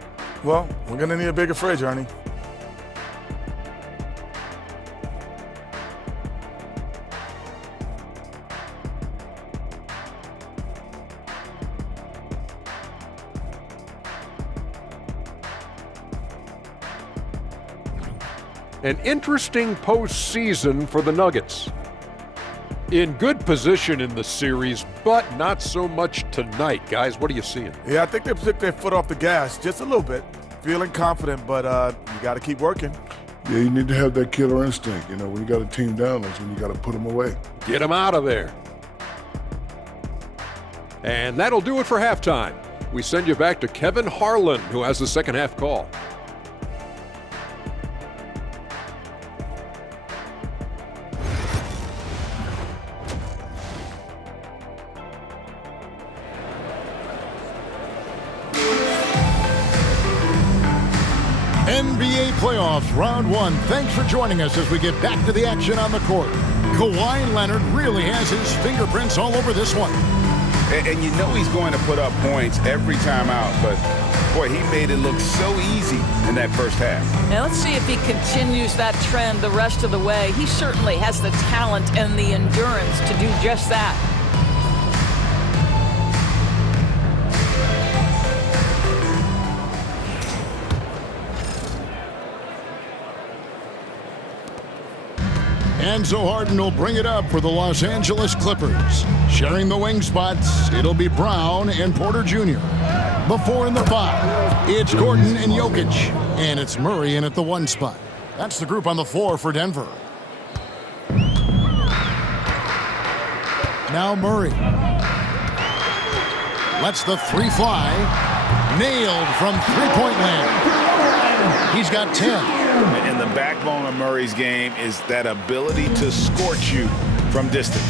Well, we're going to need a bigger fridge, Arnie. An interesting postseason for the Nuggets. In good position in the series, but not so much tonight. Guys, what are you seeing? Yeah, I think they took their foot off the gas just a little bit. Feeling confident, but you got to keep working. Yeah, you need to have that killer instinct. You know, when you got a team down, that's when you got to put them away. Get them out of there. And that'll do it for halftime. We send you back to Kevin Harlan, who has the second half call. NBA playoffs, round one. Thanks for joining us as we get back to the action on the court. Kawhi Leonard really has his fingerprints all over this one. And you know he's going to put up points every time out, but boy, he made it look so easy in that first half. Now let's see if he continues that trend the rest of the way. He certainly has the talent and the endurance to do just that. And so Harden will bring it up for the Los Angeles Clippers. Sharing the wing spots, it'll be Brown and Porter Jr. Before in the 5, it's Gordon and Jokic. And it's Murray in at the 1 spot. That's the group on the floor for Denver. Now Murray. Lets the 3 fly. Nailed from three-point land. He's got 10. And the backbone of Murray's game is that ability to scorch you from distance.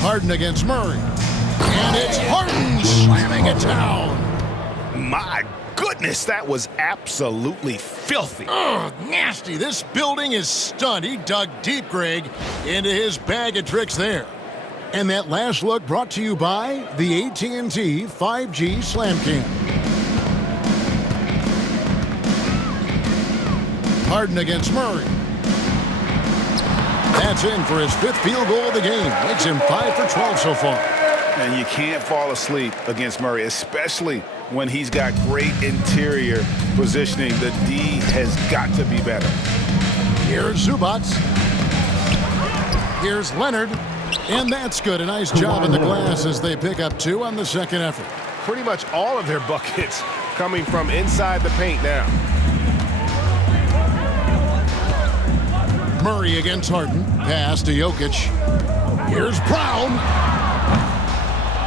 Harden against Murray. And it's Harden slamming it down. My goodness, that was absolutely filthy. Ugh, nasty. This building is stunned. He dug deep, Greg, into his bag of tricks there. And that last look brought to you by the AT&T 5G Slam Cam. Harden against Murray. That's in for his 5th field goal of the game. Makes him 5 for 12 so far. And you can't fall asleep against Murray, especially when he's got great interior positioning. The D has got to be better. Here's Zubac. Here's Leonard. And that's good. A nice job in the glass as they pick up 2 on the second effort. Pretty much all of their buckets coming from inside the paint now. Murray against Harden. Pass to Jokic. Here's Brown.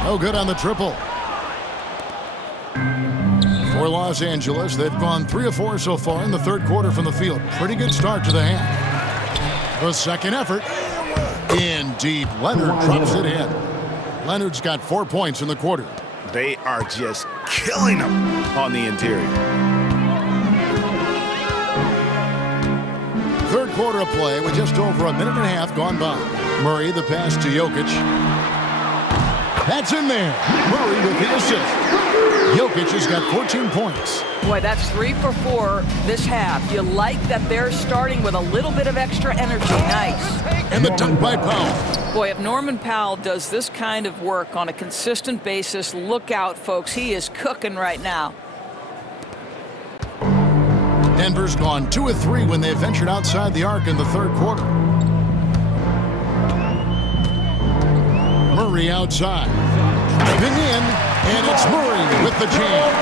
No good on the triple. For Los Angeles, they've gone 3 of 4 so far in the third quarter from the field. Pretty good start to the half. The second effort. In deep. Leonard drops it in. Leonard's got 4 points in the quarter. They are just killing them on the interior. Third quarter of play with just over a minute and a half gone by. Murray, the pass to Jokic. That's in there. Murray with the assist. Jokic has got 14 points. Boy, that's 3 for 4 this half. You like that they're starting with a little bit of extra energy. Nice. And the dunk by Powell. Boy, if Norman Powell does this kind of work on a consistent basis, look out, folks. He is cooking right now. Denver's gone 2 of 3 when they ventured outside the arc in the third quarter. Murray outside. Driving in, and it's Murray with the jam.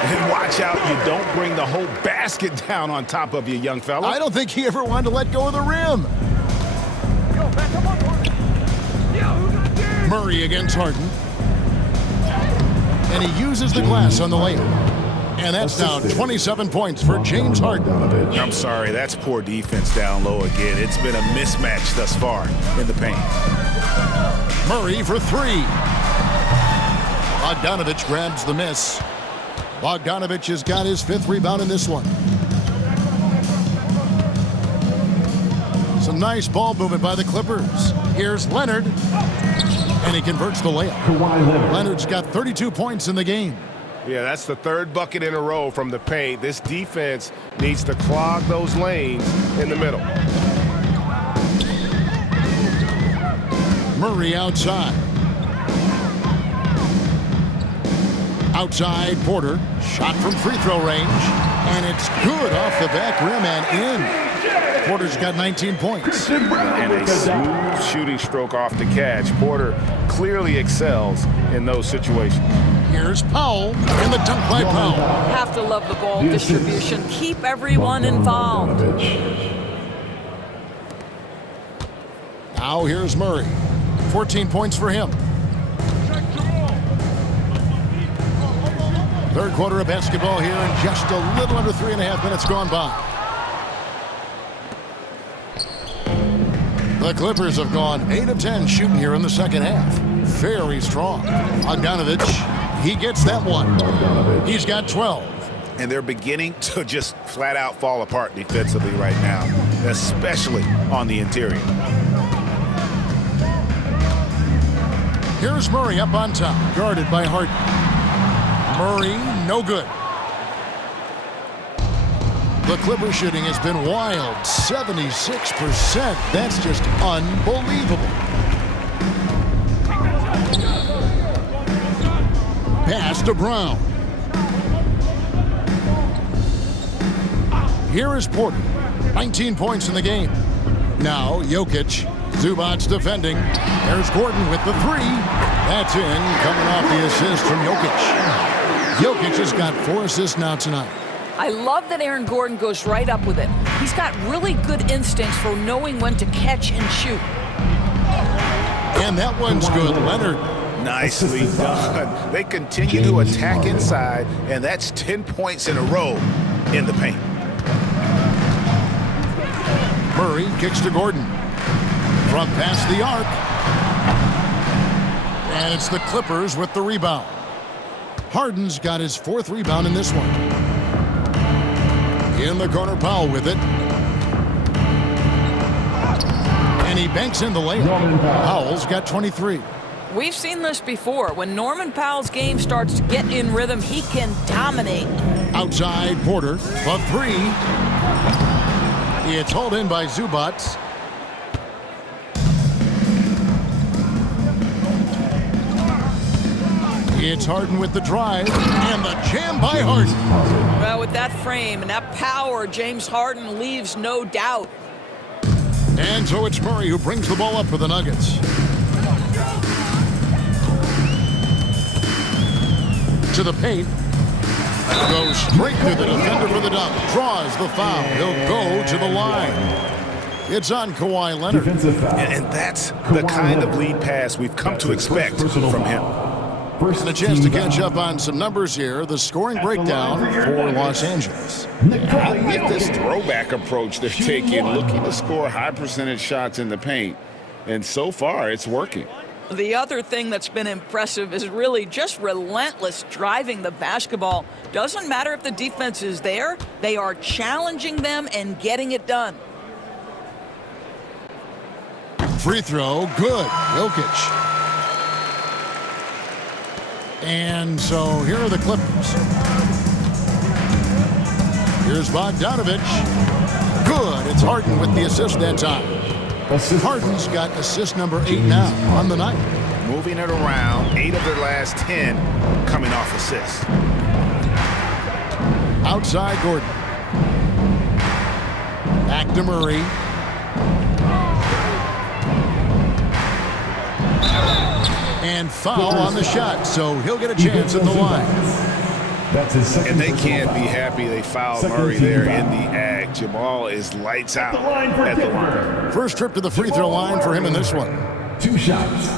And watch out, you don't bring the whole basket down on top of you, young fella. I don't think he ever wanted to let go of the rim. Murray against Harden. And he uses the glass on the layup. And that's now 27 points for James Harden. I'm sorry, that's poor defense down low again. It's been a mismatch thus far in the paint. Murray for 3. Bogdanovich grabs the miss. Bogdanovich has got his 5th rebound in this one. Some nice ball movement by the Clippers. Here's Leonard. And he converts the layup. Leonard's got 32 points in the game. Yeah, that's the 3rd bucket in a row from the paint. This defense needs to clog those lanes in the middle. Murray outside. Outside, Porter. Shot from free throw range. And it's good off the back rim and in. Porter's got 19 points. And a smooth shooting stroke off the catch. Porter clearly excels in those situations. Here's Powell, and the dunk by Powell. Have to love the ball distribution. Keep everyone involved. Now here's Murray. 14 points for him. Third quarter of basketball here, and just a little under 3.5 minutes gone by. The Clippers have gone 8 of 10 shooting here in the second half. Very strong. Bogdanovich, he gets that one. He's got 12. And they're beginning to just flat out fall apart defensively right now, especially on the interior. Here's Murray up on top, guarded by Harden. Murray, no good. The Clipper shooting has been wild, 76%. That's just unbelievable. Pass to Brown. Here is Porter, 19 points in the game. Now Jokic, Zubac defending. There's Gordon with the 3. That's in, coming off the assist from Jokic. Jokic has got 4 assists now tonight. I love that Aaron Gordon goes right up with it. He's got really good instincts for knowing when to catch and shoot. And that one's good, Leonard. Nicely done. They continue to attack inside, and that's 10 points in a row in the paint. Murray kicks to Gordon. From past the arc. And it's the Clippers with the rebound. Harden's got his 4th rebound in this one. In the corner, Powell with it. And he banks in the layup. Powell's got 23. We've seen this before. When Norman Powell's game starts to get in rhythm, he can dominate. Outside, Porter, the 3. It's hauled in by Zubac. It's Harden with the drive, and the jam by Harden. Well, with that frame and that power, James Harden leaves no doubt. And so it's Murray who brings the ball up for the Nuggets. To the paint. Goes straight through the defender for the dunk. Draws the foul. He'll go to the line. It's on Kawhi Leonard. And that's the kind of lead pass we've come to expect from him. And a chance to catch up on some numbers here. The scoring breakdown for Los Angeles. I like this throwback approach they're taking, looking to score high percentage shots in the paint. And so far, it's working. The other thing that's been impressive is really just relentless driving the basketball. Doesn't matter if the defense is there, they are challenging them and getting it done. Free throw, good. Jokic. And so here are the Clippers. Here's Bogdanovich. Good. It's Harden with the assist that time. Harden's got assist number 8 now on the night. Moving it around, 8 of their last 10 coming off assists. Outside Gordon. Back to Murray. And foul on the shot, so he'll get a chance at the line. And they can't be happy they fouled Murray there in the ag. Jamal is lights out at the line. First trip to the free throw line for him in this one. 2 shots.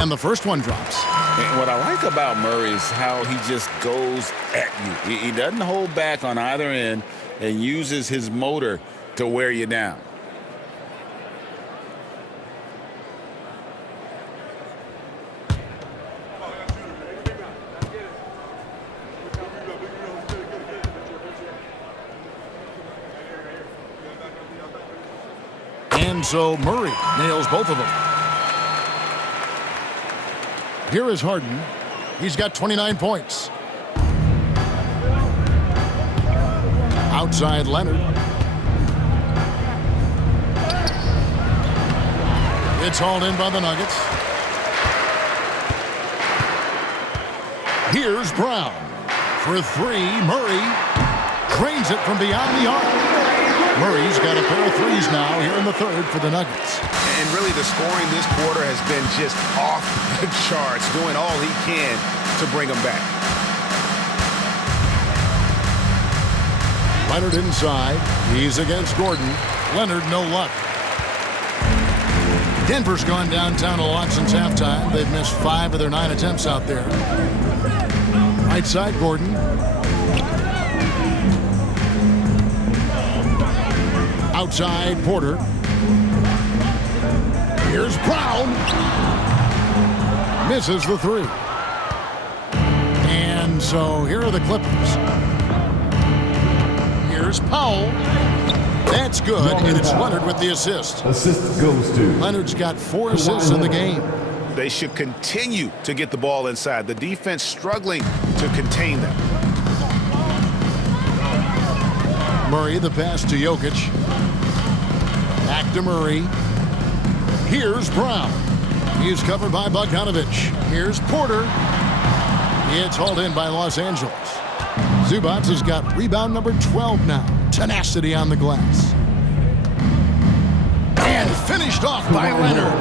And the first one drops. And what I like about Murray is how he just goes at you. He doesn't hold back on either end and uses his motor to wear you down. And so Murray nails both of them. Here is Harden. He's got 29 points. Outside Leonard. It's hauled in by the Nuggets. Here's Brown. For 3, Murray drains it from beyond the arc. Murray's got a pair of threes now here in the third for the Nuggets. And really the scoring this quarter has been just off the charts, doing all he can to bring them back. Leonard inside. He's against Gordon. Leonard, no luck. Denver's gone downtown a lot since halftime. They've missed 5 of their 9 attempts out there. Right side, Gordon. Outside, Porter. Here's Brown. Misses the 3. And so here are the Clippers. Here's Powell. That's good, and it's Leonard with the assist. Assist goes to Leonard's got 4 assists in the game. They should continue to get the ball inside. The defense struggling to contain them. Murray, the pass to Jokic. Back to Murray. Here's Brown. He's covered by Bogdanovich. Here's Porter. It's hauled in by Los Angeles. Zubac has got rebound number 12 now. Tenacity on the glass. And finished off by Leonard.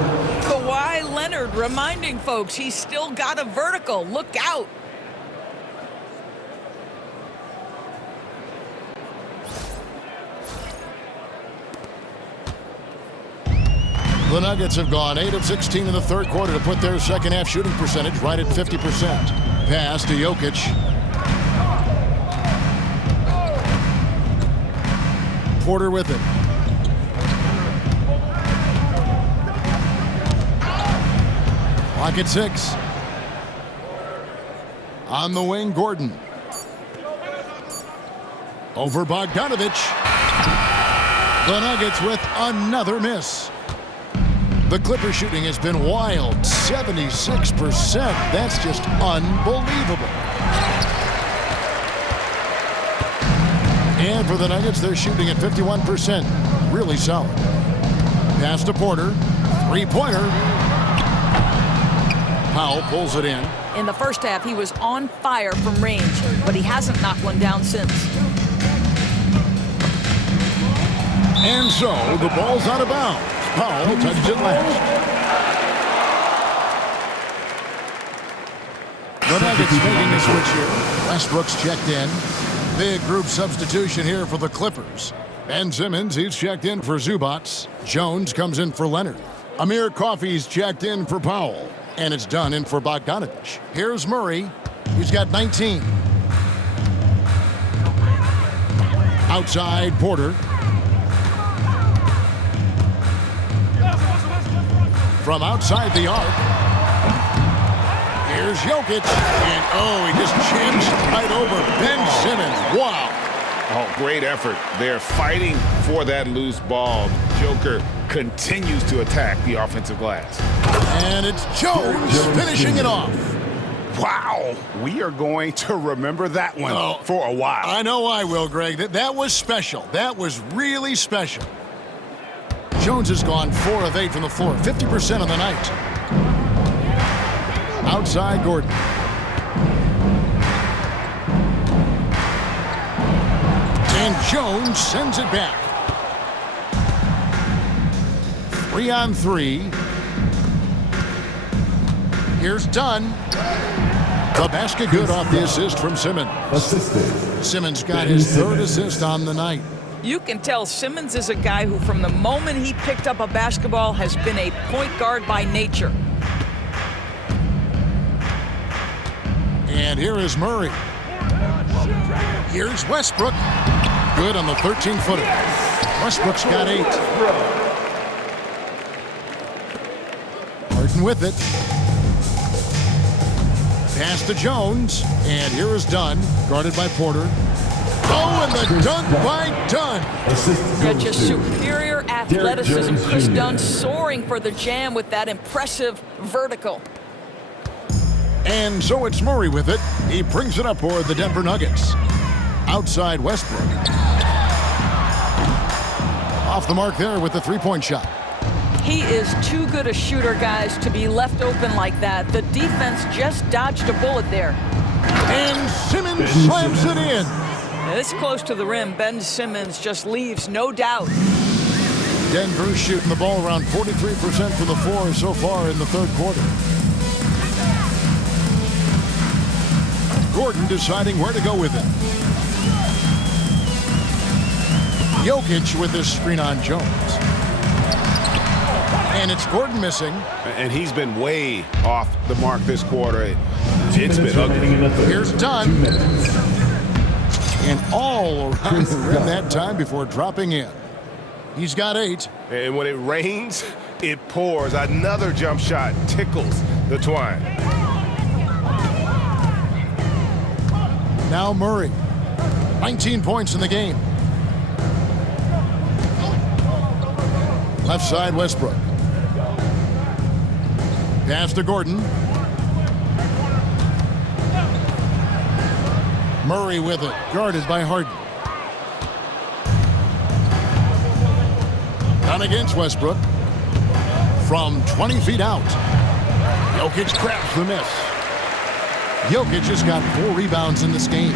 Kawhi Leonard reminding folks he's still got a vertical. Look out. The Nuggets have gone 8 of 16 in the third quarter to put their second half shooting percentage right at 50%. Pass to Jokic. Porter with it. Clock at 6. On the wing, Gordon. Over Bogdanovich. The Nuggets with another miss. The Clippers shooting has been wild, 76%. That's just unbelievable. And for the Nuggets, they're shooting at 51%. Really solid. Pass to Porter. Three-pointer. Powell pulls it in. In the first half, he was on fire from range, but he hasn't knocked one down since. And so the ball's out of bounds. Powell touches it last. The Nuggets making a switch here. Westbrook's checked in. Big group substitution here for the Clippers. Ben Simmons, he's checked in for Zubats. Jones comes in for Leonard. Amir Coffey's checked in for Powell. And it's done in for Bogdanovich. Here's Murray. He's got 19. Outside, Porter. From outside the arc. Here's Jokic. And, he just chips right over Ben Simmons. Wow. Oh, great effort. They're fighting for that loose ball. Joker continues to attack the offensive glass. And it's Jones finishing it off. Wow. We are going to remember that one for a while. I know I will, Greg. That was special. That was really special. Jones has gone 4 of 8 from the floor, 50% on the night. Outside Gordon. And Jones sends it back. 3-on-3. Here's Dunn. The basket good off the assist from Simmons. Simmons got his 3rd assist on the night. You can tell Simmons is a guy who, from the moment he picked up a basketball, has been a point guard by nature. And here is Murray. Here's Westbrook. Good on the 13-footer. Westbrook's got 8. Harden with it. Pass to Jones. And here is Dunn, guarded by Porter. Oh, and the dunk by Dunn. Yeah, just superior athleticism. Chris Dunn soaring for the jam with that impressive vertical. And so it's Murray with it. He brings it up for the Denver Nuggets. Outside Westbrook. Off the mark there with the three-point shot. He is too good a shooter, guys, to be left open like that. The defense just dodged a bullet there. And Simmons slams it in. This close to the rim, Ben Simmons just leaves no doubt. Denver shooting the ball around 43% from the floor so far in the 3rd quarter. Gordon deciding where to go with it. Jokic with this screen on Jones. And it's Gordon missing. And he's been way off the mark this quarter. It's been ugly. Here's Dunn. And all around the rim that time before dropping in. He's got 8. And when it rains, it pours. Another jump shot tickles the twine. Now Murray. 19 points in the game. Left side Westbrook. Pass to Gordon. Murray with it, guarded by Harden. Down against Westbrook. From 20 feet out. Jokic grabs the miss. Jokic has got 4 rebounds in this game.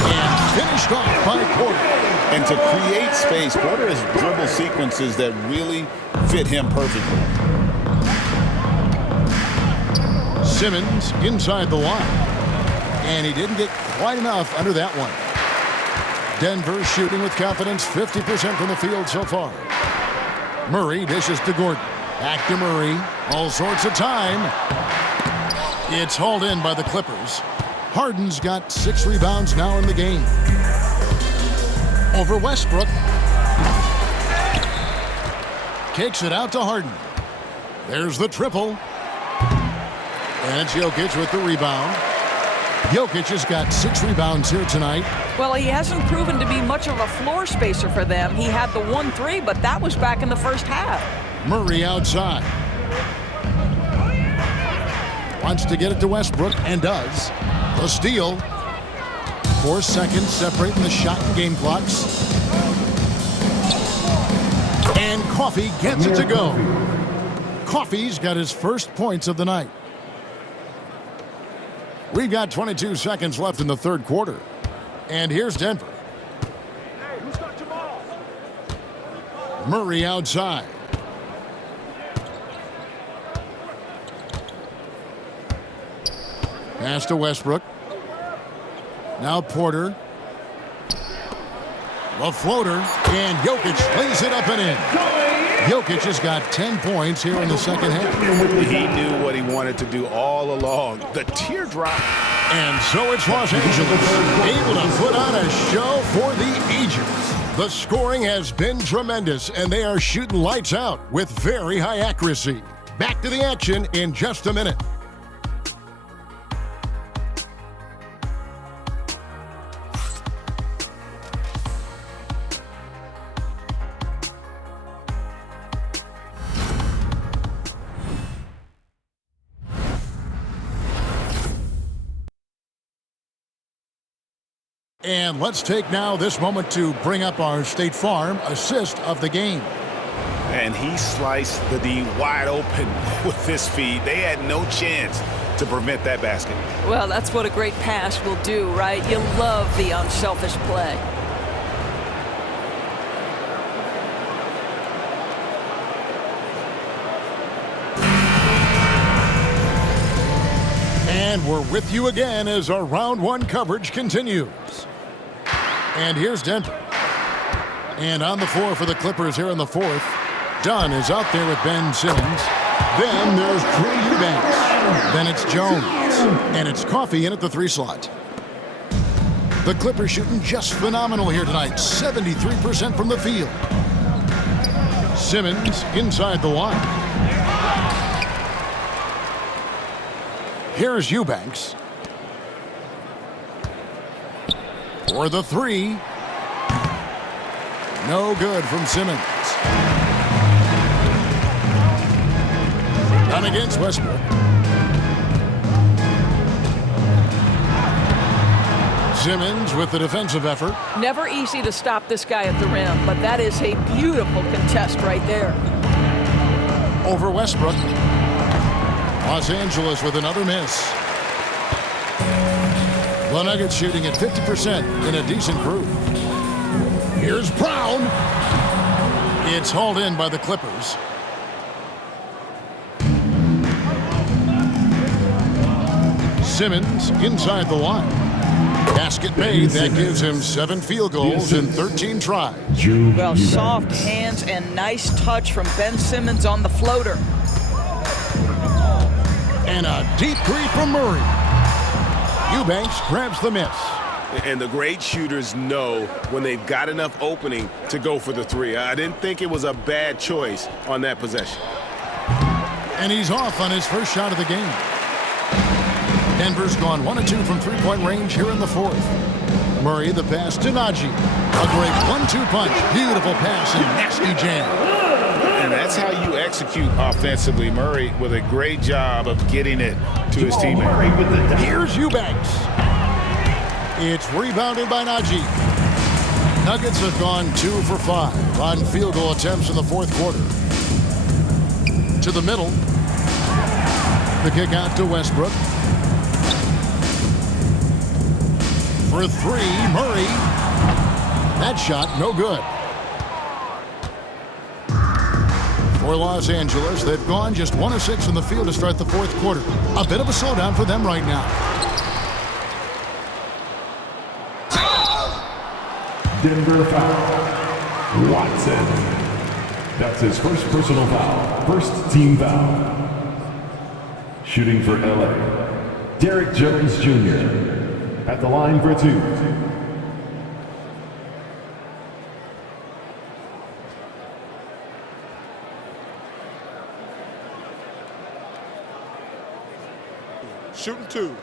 And finished off by Porter. And to create space, Porter has dribble sequences that really fit him perfectly. Simmons inside the line. And he didn't get quite enough under that one. Denver shooting with confidence, 50% from the field so far. Murray dishes to Gordon. Back to Murray. All sorts of time. It's hauled in by the Clippers. Harden's got 6 rebounds now in the game. Over Westbrook. Kicks it out to Harden. There's the triple. And it's Jokic with the rebound. Jokic has got 6 rebounds here tonight. Well, he hasn't proven to be much of a floor spacer for them. He had the 1-3, but that was back in the first half. Murray outside. Wants to get it to Westbrook, and does. The steal. 4 seconds separating the shot and game clocks. And Coffee gets it to go. Coffee's got his first points of the night. We've got 22 seconds left in the third quarter. And here's Denver. Hey, who's got Jamal? Murray outside. Pass to Westbrook. Now Porter. The floater. And Jokic lays it up and in. Jokic has got 10 points here in the second half. He knew what he wanted to do all along. The teardrop. And so it's Los Angeles, able to put on a show for the ages. The scoring has been tremendous, and they are shooting lights out with very high accuracy. Back to the action in just a minute. And let's take now this moment to bring up our State Farm assist of the game. And he sliced the D wide open with this feed. They had no chance to prevent that basket. Well, that's what a great pass will do, right? You love the unselfish play. And we're with you again as our round one coverage continues. And here's Denver. And on the floor for the Clippers here in the fourth. Dunn is out there with Ben Simmons. Then there's Drew Eubanks. Then it's Jones. And it's Coffee in at the 3 slot. The Clippers shooting just phenomenal here tonight. 73% from the field. Simmons inside the line. Here's Eubanks. For the 3. No good from Simmons. Done against Westbrook. Simmons with the defensive effort. Never easy to stop this guy at the rim, but that is a beautiful contest right there. Over Westbrook. Los Angeles with another miss. The Nuggets shooting at 50% in a decent group. Here's Brown. It's hauled in by the Clippers. Simmons inside the line. Basket made. That gives him 7 field goals in 13 tries. Well, soft hands and nice touch from Ben Simmons on the floater. And a deep three from Murray. Eubanks grabs the miss. And the great shooters know when they've got enough opening to go for the 3. I didn't think it was a bad choice on that possession. And he's off on his first shot of the game. Denver's gone 1 of 2 from 3-point range here in the fourth. Murray the pass to Najee. A great 1-2 punch. Beautiful pass and nasty jam. And that's how you execute offensively. Murray with a great job of getting it to his teammate. Here's Eubanks. It's rebounded by Najee. Nuggets have gone 2 for 5 on field goal attempts in the fourth quarter. To the middle. The kick out to Westbrook. For 3, Murray. That shot, no good. For Los Angeles, they've gone just 1 of 6 in the field to start the fourth quarter. A bit of a slowdown for them right now. Denver foul. Watson. That's his first personal foul. First team foul. Shooting for LA. Derek Jones Jr. at the line for 2. Shooting 2.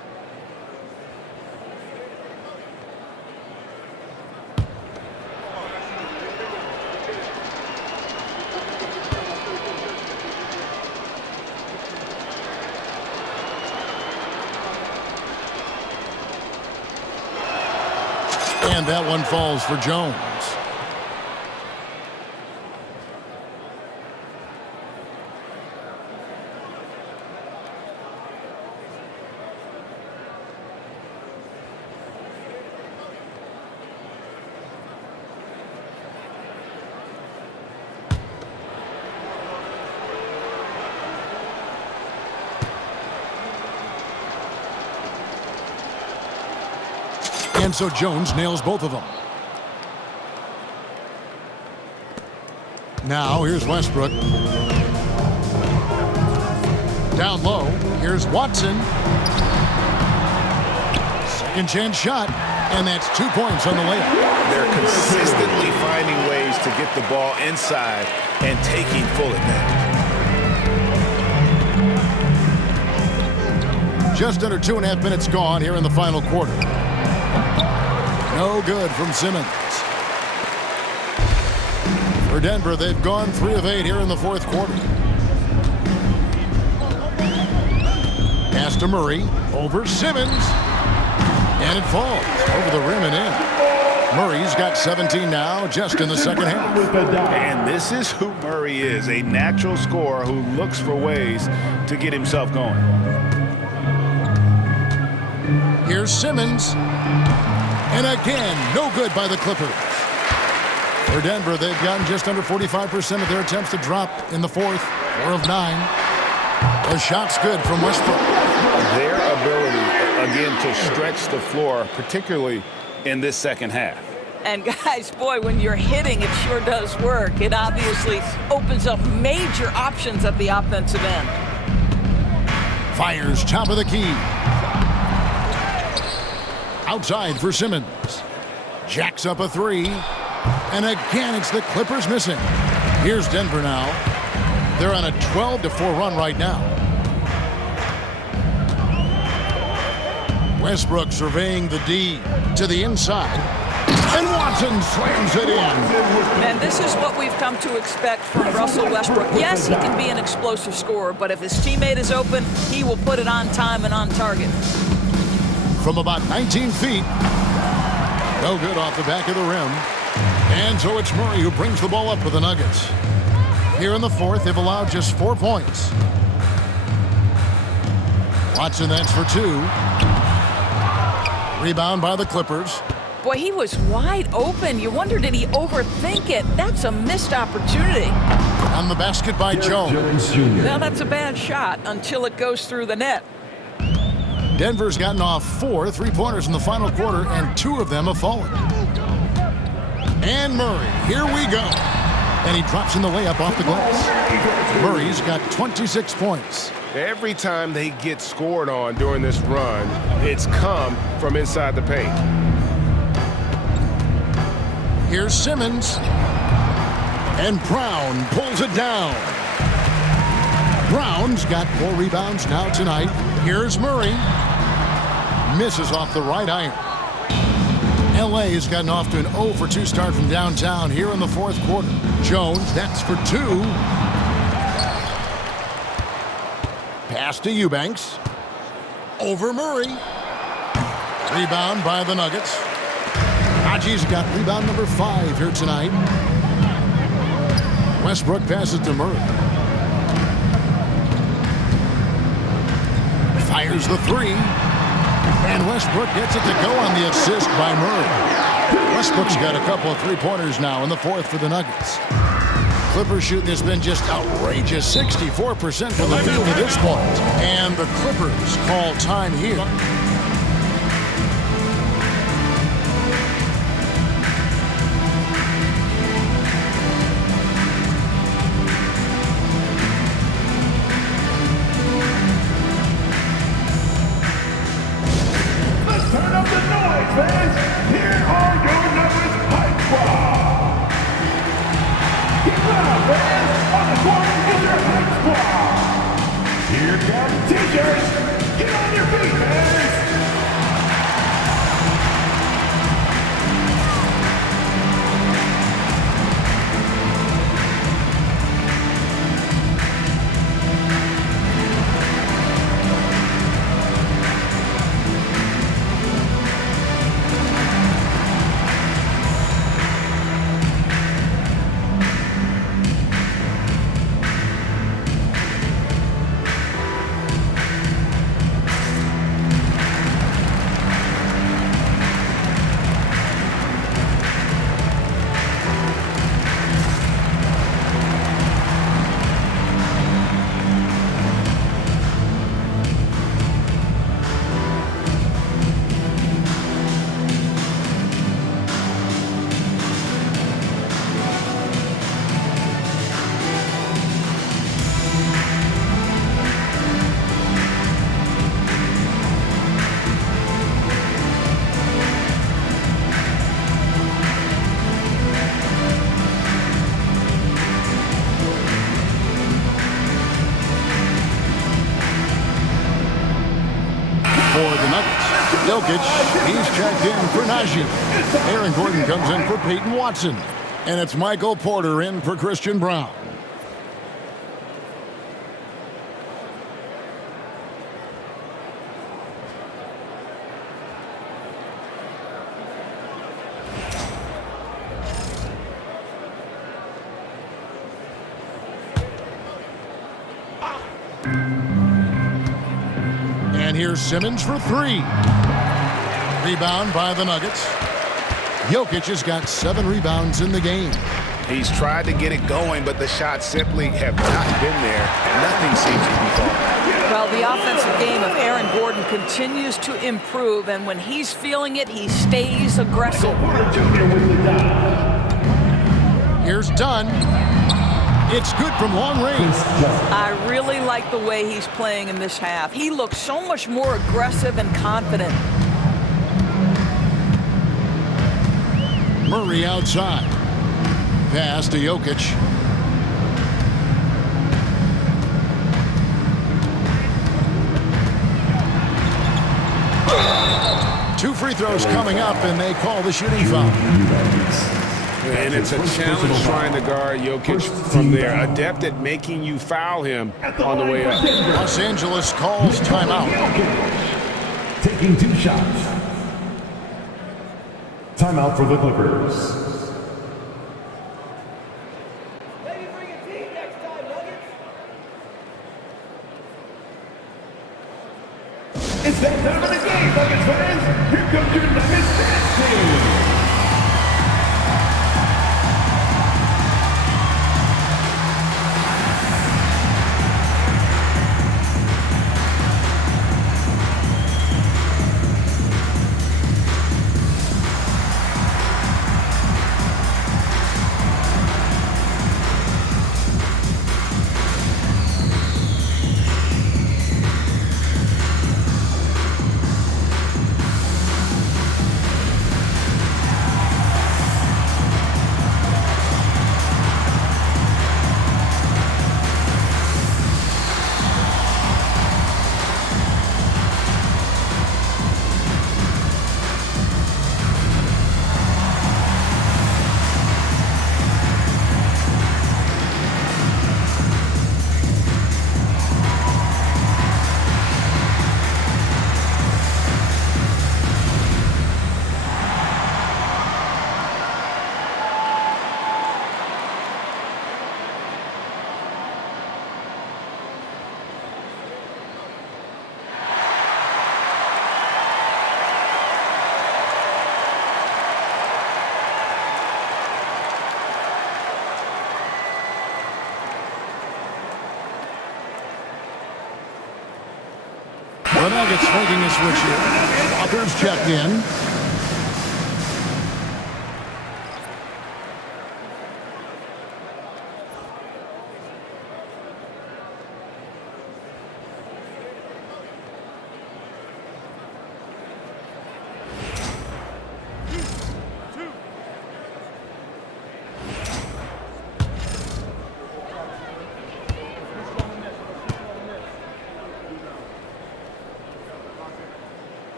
that one falls for Jones. And so Jones nails both of them. Now here's Westbrook. Down low, here's Watson. Second chance shot, and that's 2 points on the layup. They're consistently finding ways to get the ball inside and taking full advantage. Just under 2.5 minutes gone here in the final quarter. No good from Simmons. For Denver, they've gone 3 of 8 here in the fourth quarter. Pass to Murray, over Simmons, and it falls over the rim and in. Murray's got 17 now, just in the second half. And this is who Murray is, a natural scorer who looks for ways to get himself going. Here's Simmons. And again, no good by the Clippers. For Denver, they've gotten just under 45% of their attempts to drop in the fourth, 4 of 9. The shot's good from Westbrook. Their ability, again, to stretch the floor, particularly in this second half. And guys, boy, when you're hitting, it sure does work. It obviously opens up major options at the offensive end. Fires top of the key. Outside for Simmons. Jacks up a 3. And again, it's the Clippers missing. Here's Denver now. They're on a 12-4 run right now. Westbrook surveying the D to the inside. And Watson slams it in. And this is what we've come to expect from Russell Westbrook. Yes, he can be an explosive scorer, but if his teammate is open, he will put it on time and on target. From about 19 feet. No good off the back of the rim. And so it's Murray who brings the ball up for the Nuggets. Here in the fourth, they've allowed just 4 points. Watson, that's for 2. Rebound by the Clippers. Boy, he was wide open. You wonder, did he overthink it? That's a missed opportunity. On the basket by Jones. Now that's a bad shot until it goes through the net. Denver's gotten off 4 3-pointers in the final quarter, and 2 of them have fallen. And Murray, here we go. And he drops in the layup off the glass. Murray's got 26 points. Every time they get scored on during this run, it's come from inside the paint. Here's Simmons. And Brown pulls it down. Brown's got 4 rebounds now tonight. Here's Murray. Misses off the right iron. LA has gotten off to an 0-for-2 start from downtown here in the fourth quarter. Jones, that's for 2. Pass to Eubanks. Over Murray. Rebound by the Nuggets. Haji's got rebound number 5 here tonight. Westbrook passes to Murray. Fires the 3. And Westbrook gets it to go on the assist by Murray. Westbrook's got a couple of 3-pointers now in the fourth for the Nuggets. Clippers shooting has been just outrageous, 64% from the field at this point. And the Clippers call time here. Turn up the noise, fans! Here are your numbers, Pipe Squad! Get loud, fans! On the corner is your Pipe Squad! Here come t-shirts! Get on your feet, fans! Jokic. He's checked in for Najee. Aaron Gordon comes in for Peyton Watson. And it's Michael Porter in for Christian Brown. And here's Simmons for three. Rebound by the Nuggets. Jokic has got 7 rebounds in the game. He's tried to get it going, but the shots simply have not been there. Nothing seems to be falling. Well, the offensive game of Aaron Gordon continues to improve, and when he's feeling it, he stays aggressive. Here's Dunn. It's good from long range. I really like the way he's playing in this half. He looks so much more aggressive and confident. Murray outside. Pass to Jokic. Two free throws coming up, and they call the shooting foul. And it's a challenge trying to guard Jokic from there. Adept at making you foul him on the way up. Los Angeles calls timeout. Taking 2 shots. Timeout for the Clippers. It's that time of the game, Nuggets fans. Here comes your Nuggets dance team. The Nuggets making a switch here. Walker's checked in.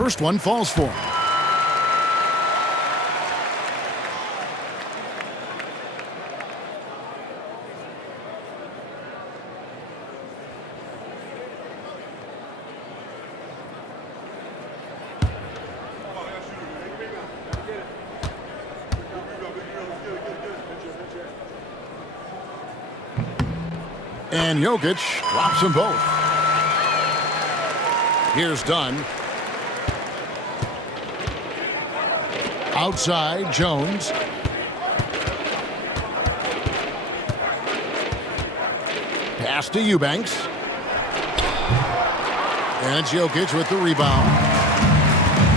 First one falls for him. And Jokic drops them both. Here's Dunn. Outside, Jones. Pass to Eubanks. And it's Jokic with the rebound.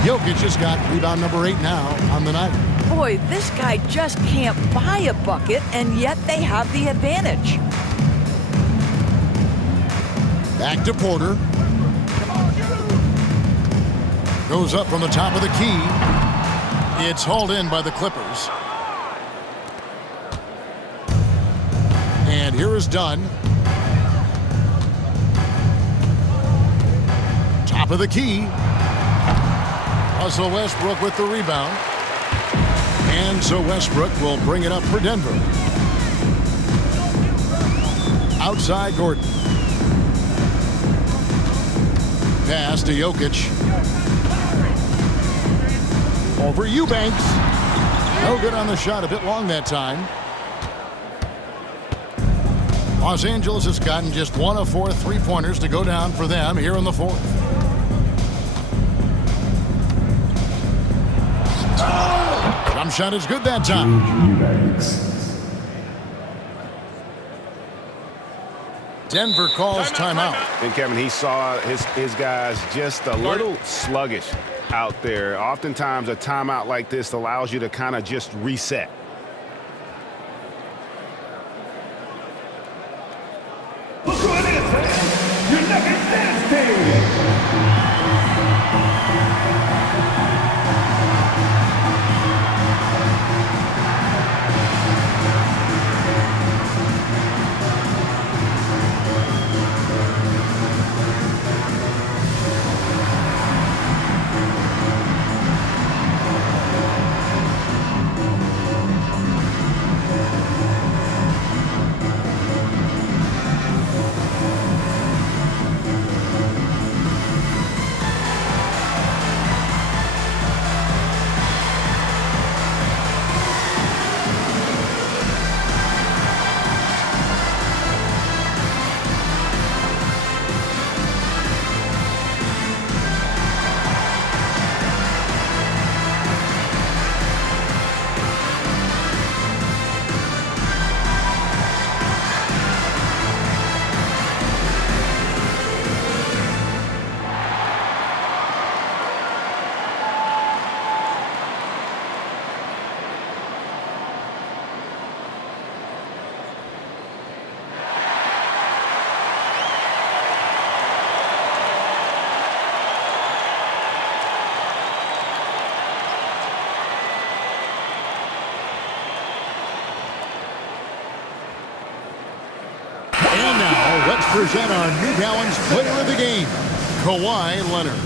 Jokic has got rebound number 8 now on the night. Boy, this guy just can't buy a bucket, and yet they have the advantage. Back to Porter. Goes up from the top of the key. It's hauled in by the Clippers. And here is Dunn. Top of the key. Russell Westbrook with the rebound. And so Westbrook will bring it up for Denver. Outside Gordon. Pass to Jokic. Over Eubanks. No good on the shot. A bit long that time. Los Angeles has gotten just 1 of 4 3-pointers to go down for them here in the fourth. Jump shot is good that time. Denver calls timeout. And Kevin, he saw his guys just a little sluggish out there. Oftentimes a timeout like this allows you to kind of just reset. Look who it is, man. Your Nuggets dance team. Let's present our New Balance Player of the Game, Kawhi Leonard.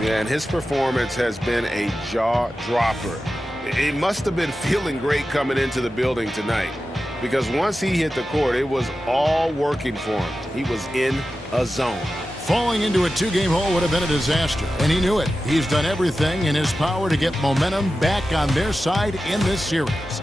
Yeah, and his performance has been a jaw-dropper. He must have been feeling great coming into the building tonight, because once he hit the court, it was all working for him. He was in a zone. Falling into a 2-game hole would have been a disaster, and he knew it. He's done everything in his power to get momentum back on their side in this series.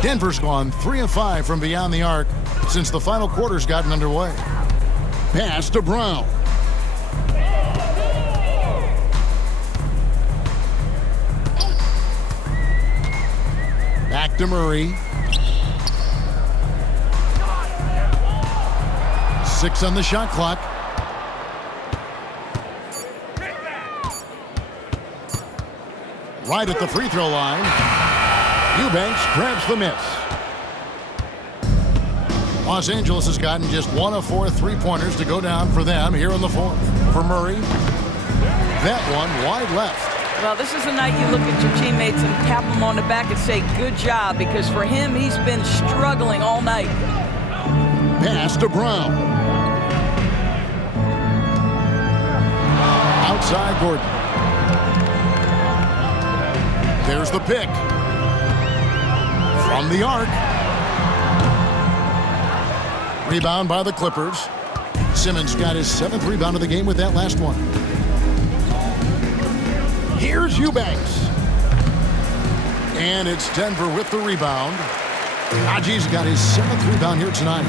Denver's gone 3 of 5 from beyond the arc since the final quarter's gotten underway. Pass to Brown. Back to Murray. 6 on the shot clock. Right at the free throw line. Eubanks grabs the miss. Los Angeles has gotten just 1 of 4 3-pointers to go down for them here in the fourth. For Murray, that one wide left. Well, this is the night you look at your teammates and tap them on the back and say, good job, because for him, he's been struggling all night. Pass to Brown. Outside Gordon. There's the pick. From the arc. Rebound by the Clippers. Simmons got his 7th rebound of the game with that last one. Here's Eubanks. And it's Denver with the rebound. Haji's got his 7th rebound here tonight.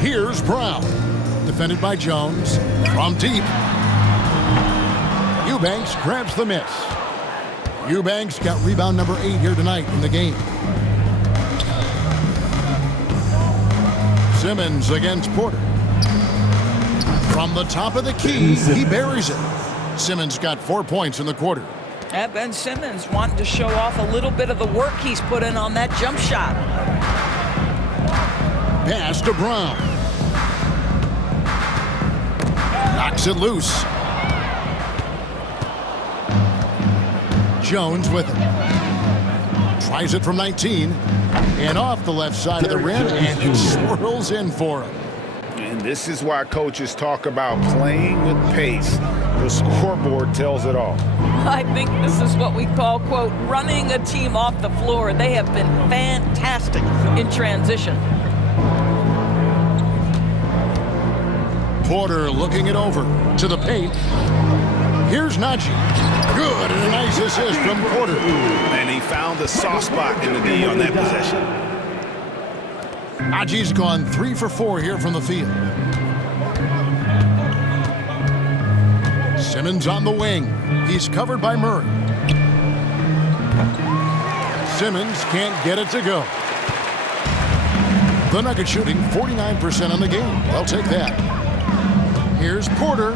Here's Brown. Defended by Jones. From deep. Eubanks grabs the miss. Eubanks got rebound number 8 here tonight in the game. Simmons against Porter. From the top of the key, he buries it. Simmons got 4 points in the quarter. And Ben Simmons wanting to show off a little bit of the work he's put in on that jump shot. Pass to Brown. Knocks it loose. Jones with it. Tries it from 19. And off the left side of the rim, and it swirls in for him. And this is why coaches talk about playing with pace. The scoreboard tells it all. I think this is what we call, quote, running a team off the floor. They have been fantastic in transition. Porter looking it over to the paint. Here's Najee. Good, and a nice assist from Porter. And he found the soft spot in the D on that possession. Najee's gone 3 for 4 here from the field. Simmons on the wing. He's covered by Murray. Simmons can't get it to go. The Nuggets shooting 49% on the game. They'll take that. Here's Porter.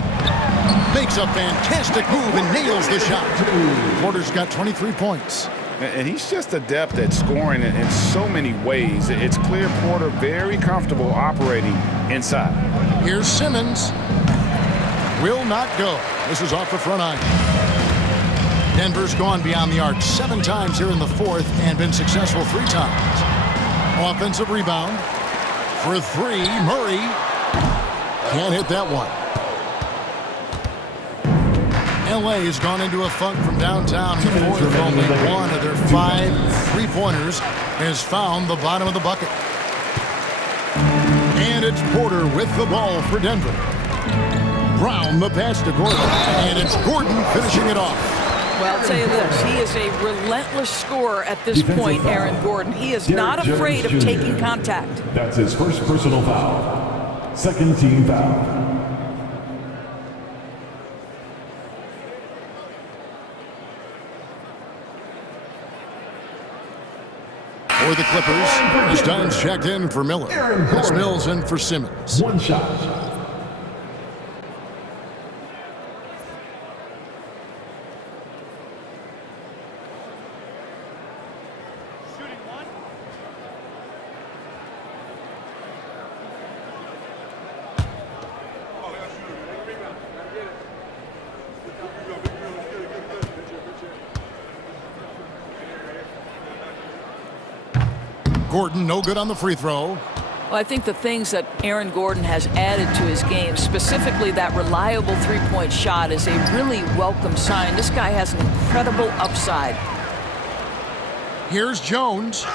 Makes a fantastic move and nails the shot. Porter's got 23 points. And he's just adept at scoring in so many ways. It's clear Porter very comfortable operating inside. Here's Simmons. Will not go. This is off the front iron. Denver's gone beyond the arc 7 times here in the fourth and been successful 3 times. Offensive rebound for 3. Murray can't hit that one. LA has gone into a funk from downtown in the fourth. Only one of their 5 3-pointers has found the bottom of the bucket. And it's Porter with the ball for Denver. Brown the pass to Gordon. And it's Gordon finishing it off. Well, I'll tell you this, he is a relentless scorer at this point, Aaron Gordon. He is not afraid of taking contact. That's his first personal foul. Second team foul. For the Clippers, as Dunn's checked in for Miller. As Mills in for Simmons. 1 shot. Gordon, no good on the free throw. Well, I think the things that Aaron Gordon has added to his game, specifically that reliable three-point shot, is a really welcome sign. This guy has an incredible upside. Here's Jones.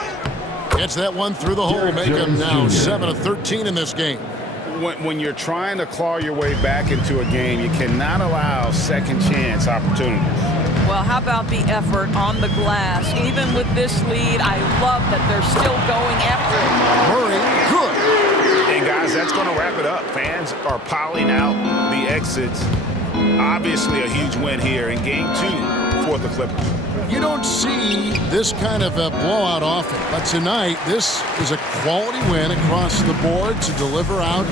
Gets that one through the hole, make him now 7 of 13 in this game. When you're trying to claw your way back into a game, you cannot allow second chance opportunities. Well, how about the effort on the glass? Even with this lead, I love that they're still going after it. Murray, good. And guys, that's going to wrap it up. Fans are piling out the exits. Obviously a huge win here in Game 2 for the Clippers. You don't see this kind of a blowout often, but tonight this is a quality win across the board to deliver out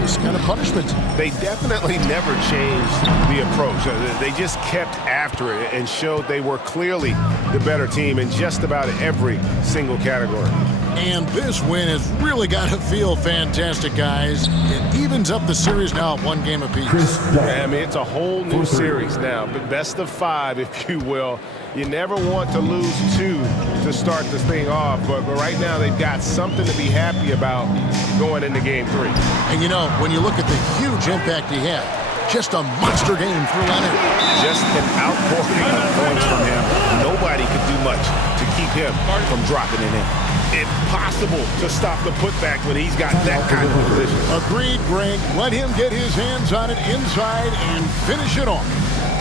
this kind of punishment. They definitely never changed the approach. They just kept after it and showed they were clearly the better team in just about every single category. And this win has really got to feel fantastic, guys. It evens up the series now at 1 game apiece. I mean, it's a whole new series now, but best of 5, if you will. You never want to lose 2 to start this thing off, but right now they've got something to be happy about going into Game 3. And you know, when you look at the huge impact he had, just a monster game for Leonard. Just an outpouring of points from him. Nobody could do much to keep him from dropping it in. Impossible to stop the putback when he's got that kind of position. Agreed, Greg. Let him get his hands on it inside and finish it off.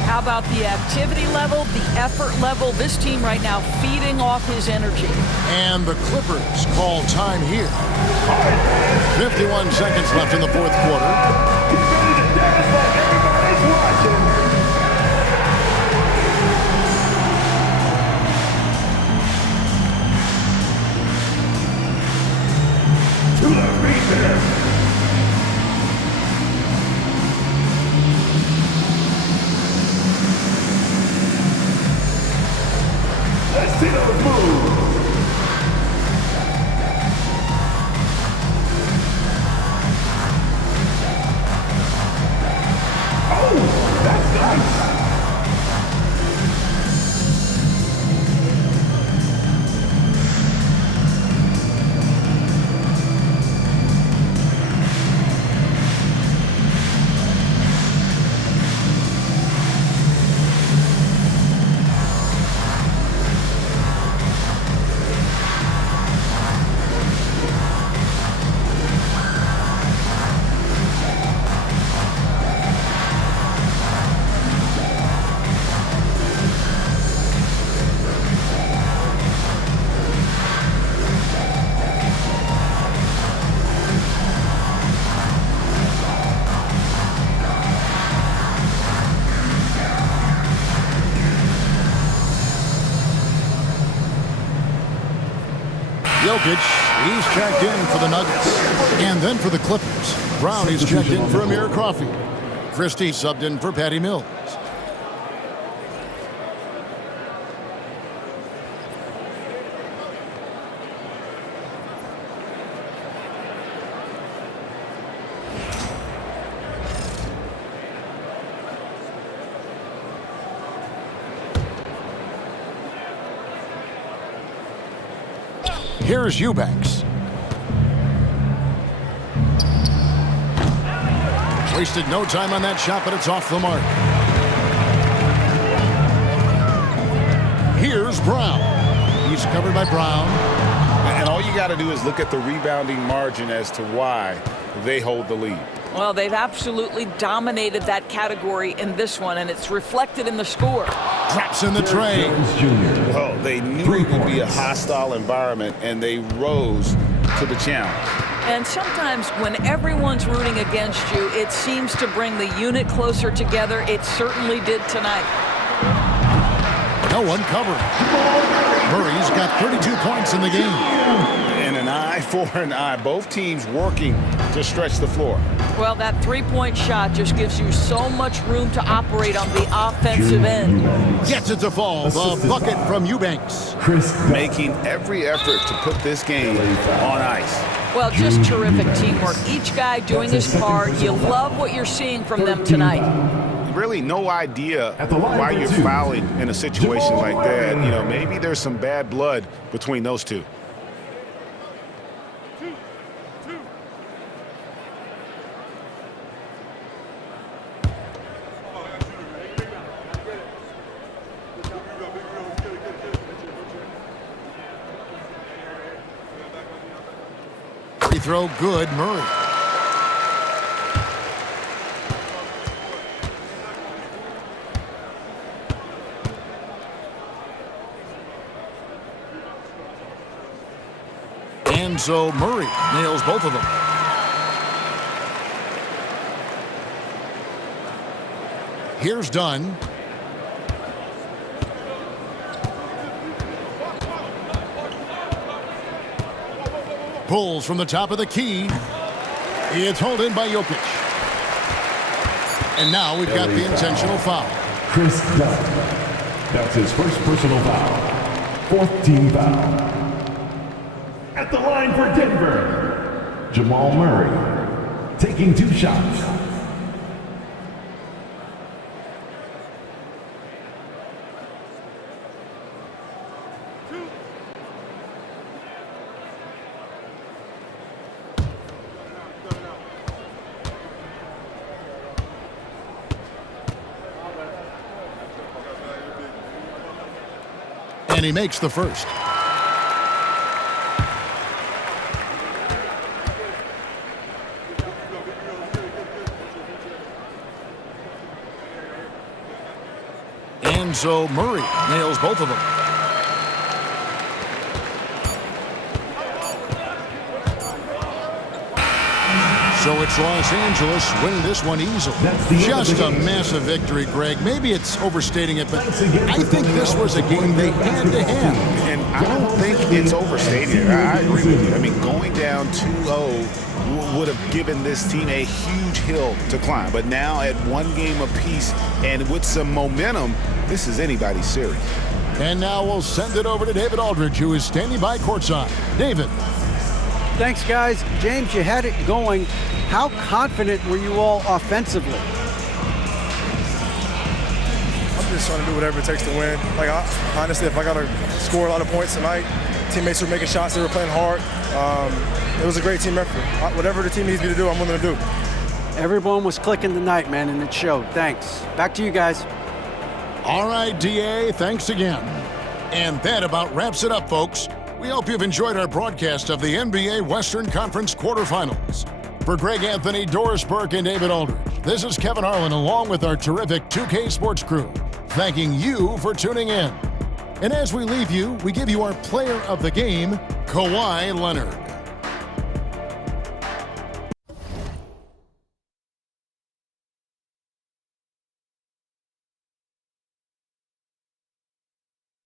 How about the activity level, the effort level? This team right now feeding off his energy. And the Clippers call time here. 51 seconds left in the fourth quarter. Let's see those moves. Jokic, he's checked in for the Nuggets. And then for the Clippers, Brown is checked in for Amir Coffey. Christie subbed in for Patty Mills. Here's Eubanks. Wasted no time on that shot, but it's off the mark. Here's Brown. He's covered by Brown. And all you got to do is look at the rebounding margin as to why they hold the lead. Well, they've absolutely dominated that category in this one, and it's reflected in the score. Drops in the tray. Well, they knew it would be a hostile environment, and they rose to the challenge. And sometimes when everyone's rooting against you, it seems to bring the unit closer together. It certainly did tonight. No one covering. Murray's got 32 points in the game. And an eye for an eye. Both teams working to stretch the floor. Well, that three-point shot just gives you so much room to operate on the offensive end. Gets it to fall. The bucket from Eubanks. Making every effort to put this game on ice. Well, just terrific teamwork. Each guy doing his part. You love what you're seeing from them tonight. Really no idea why you're fouling in a situation like that. You know, maybe there's some bad blood between those two. Free throw good, Murray. And so Murray nails both of them. Here's Dunn. Pulls from the top of the key. It's hauled in by Jokic. And now we've got the intentional foul. Chris Dunn. That's his first personal foul. Fourth team foul. At the line for Denver, Jamal Murray, taking 2 shots. And he makes the first. And so Murray nails both of them. So it's Los Angeles winning this one easily. Just a massive victory, Greg. Maybe it's overstating it, but I think this was a game they had to have. And I don't think it's overstated. I agree with you. I mean, going down 2-0 would have given this team a huge hill to climb. But now at 1 game apiece and with some momentum, this is anybody's series. And now we'll send it over to David Aldridge, who is standing by courtside. David. Thanks, guys. James, you had it going. How confident were you all offensively? I'm just trying to do whatever it takes to win. Like, honestly, if I got to score a lot of points tonight, teammates were making shots, they were playing hard. It was a great team effort. Whatever the team needs me to do, I'm willing to do. Everyone was clicking tonight, man, and it showed. Thanks. Back to you guys. All right, DA, thanks again. And that about wraps it up, folks. We hope you've enjoyed our broadcast of the NBA Western Conference Quarterfinals. For Greg Anthony, Doris Burke, and David Aldridge, this is Kevin Harlan along with our terrific 2K Sports crew, thanking you for tuning in. And as we leave you, we give you our player of the game, Kawhi Leonard.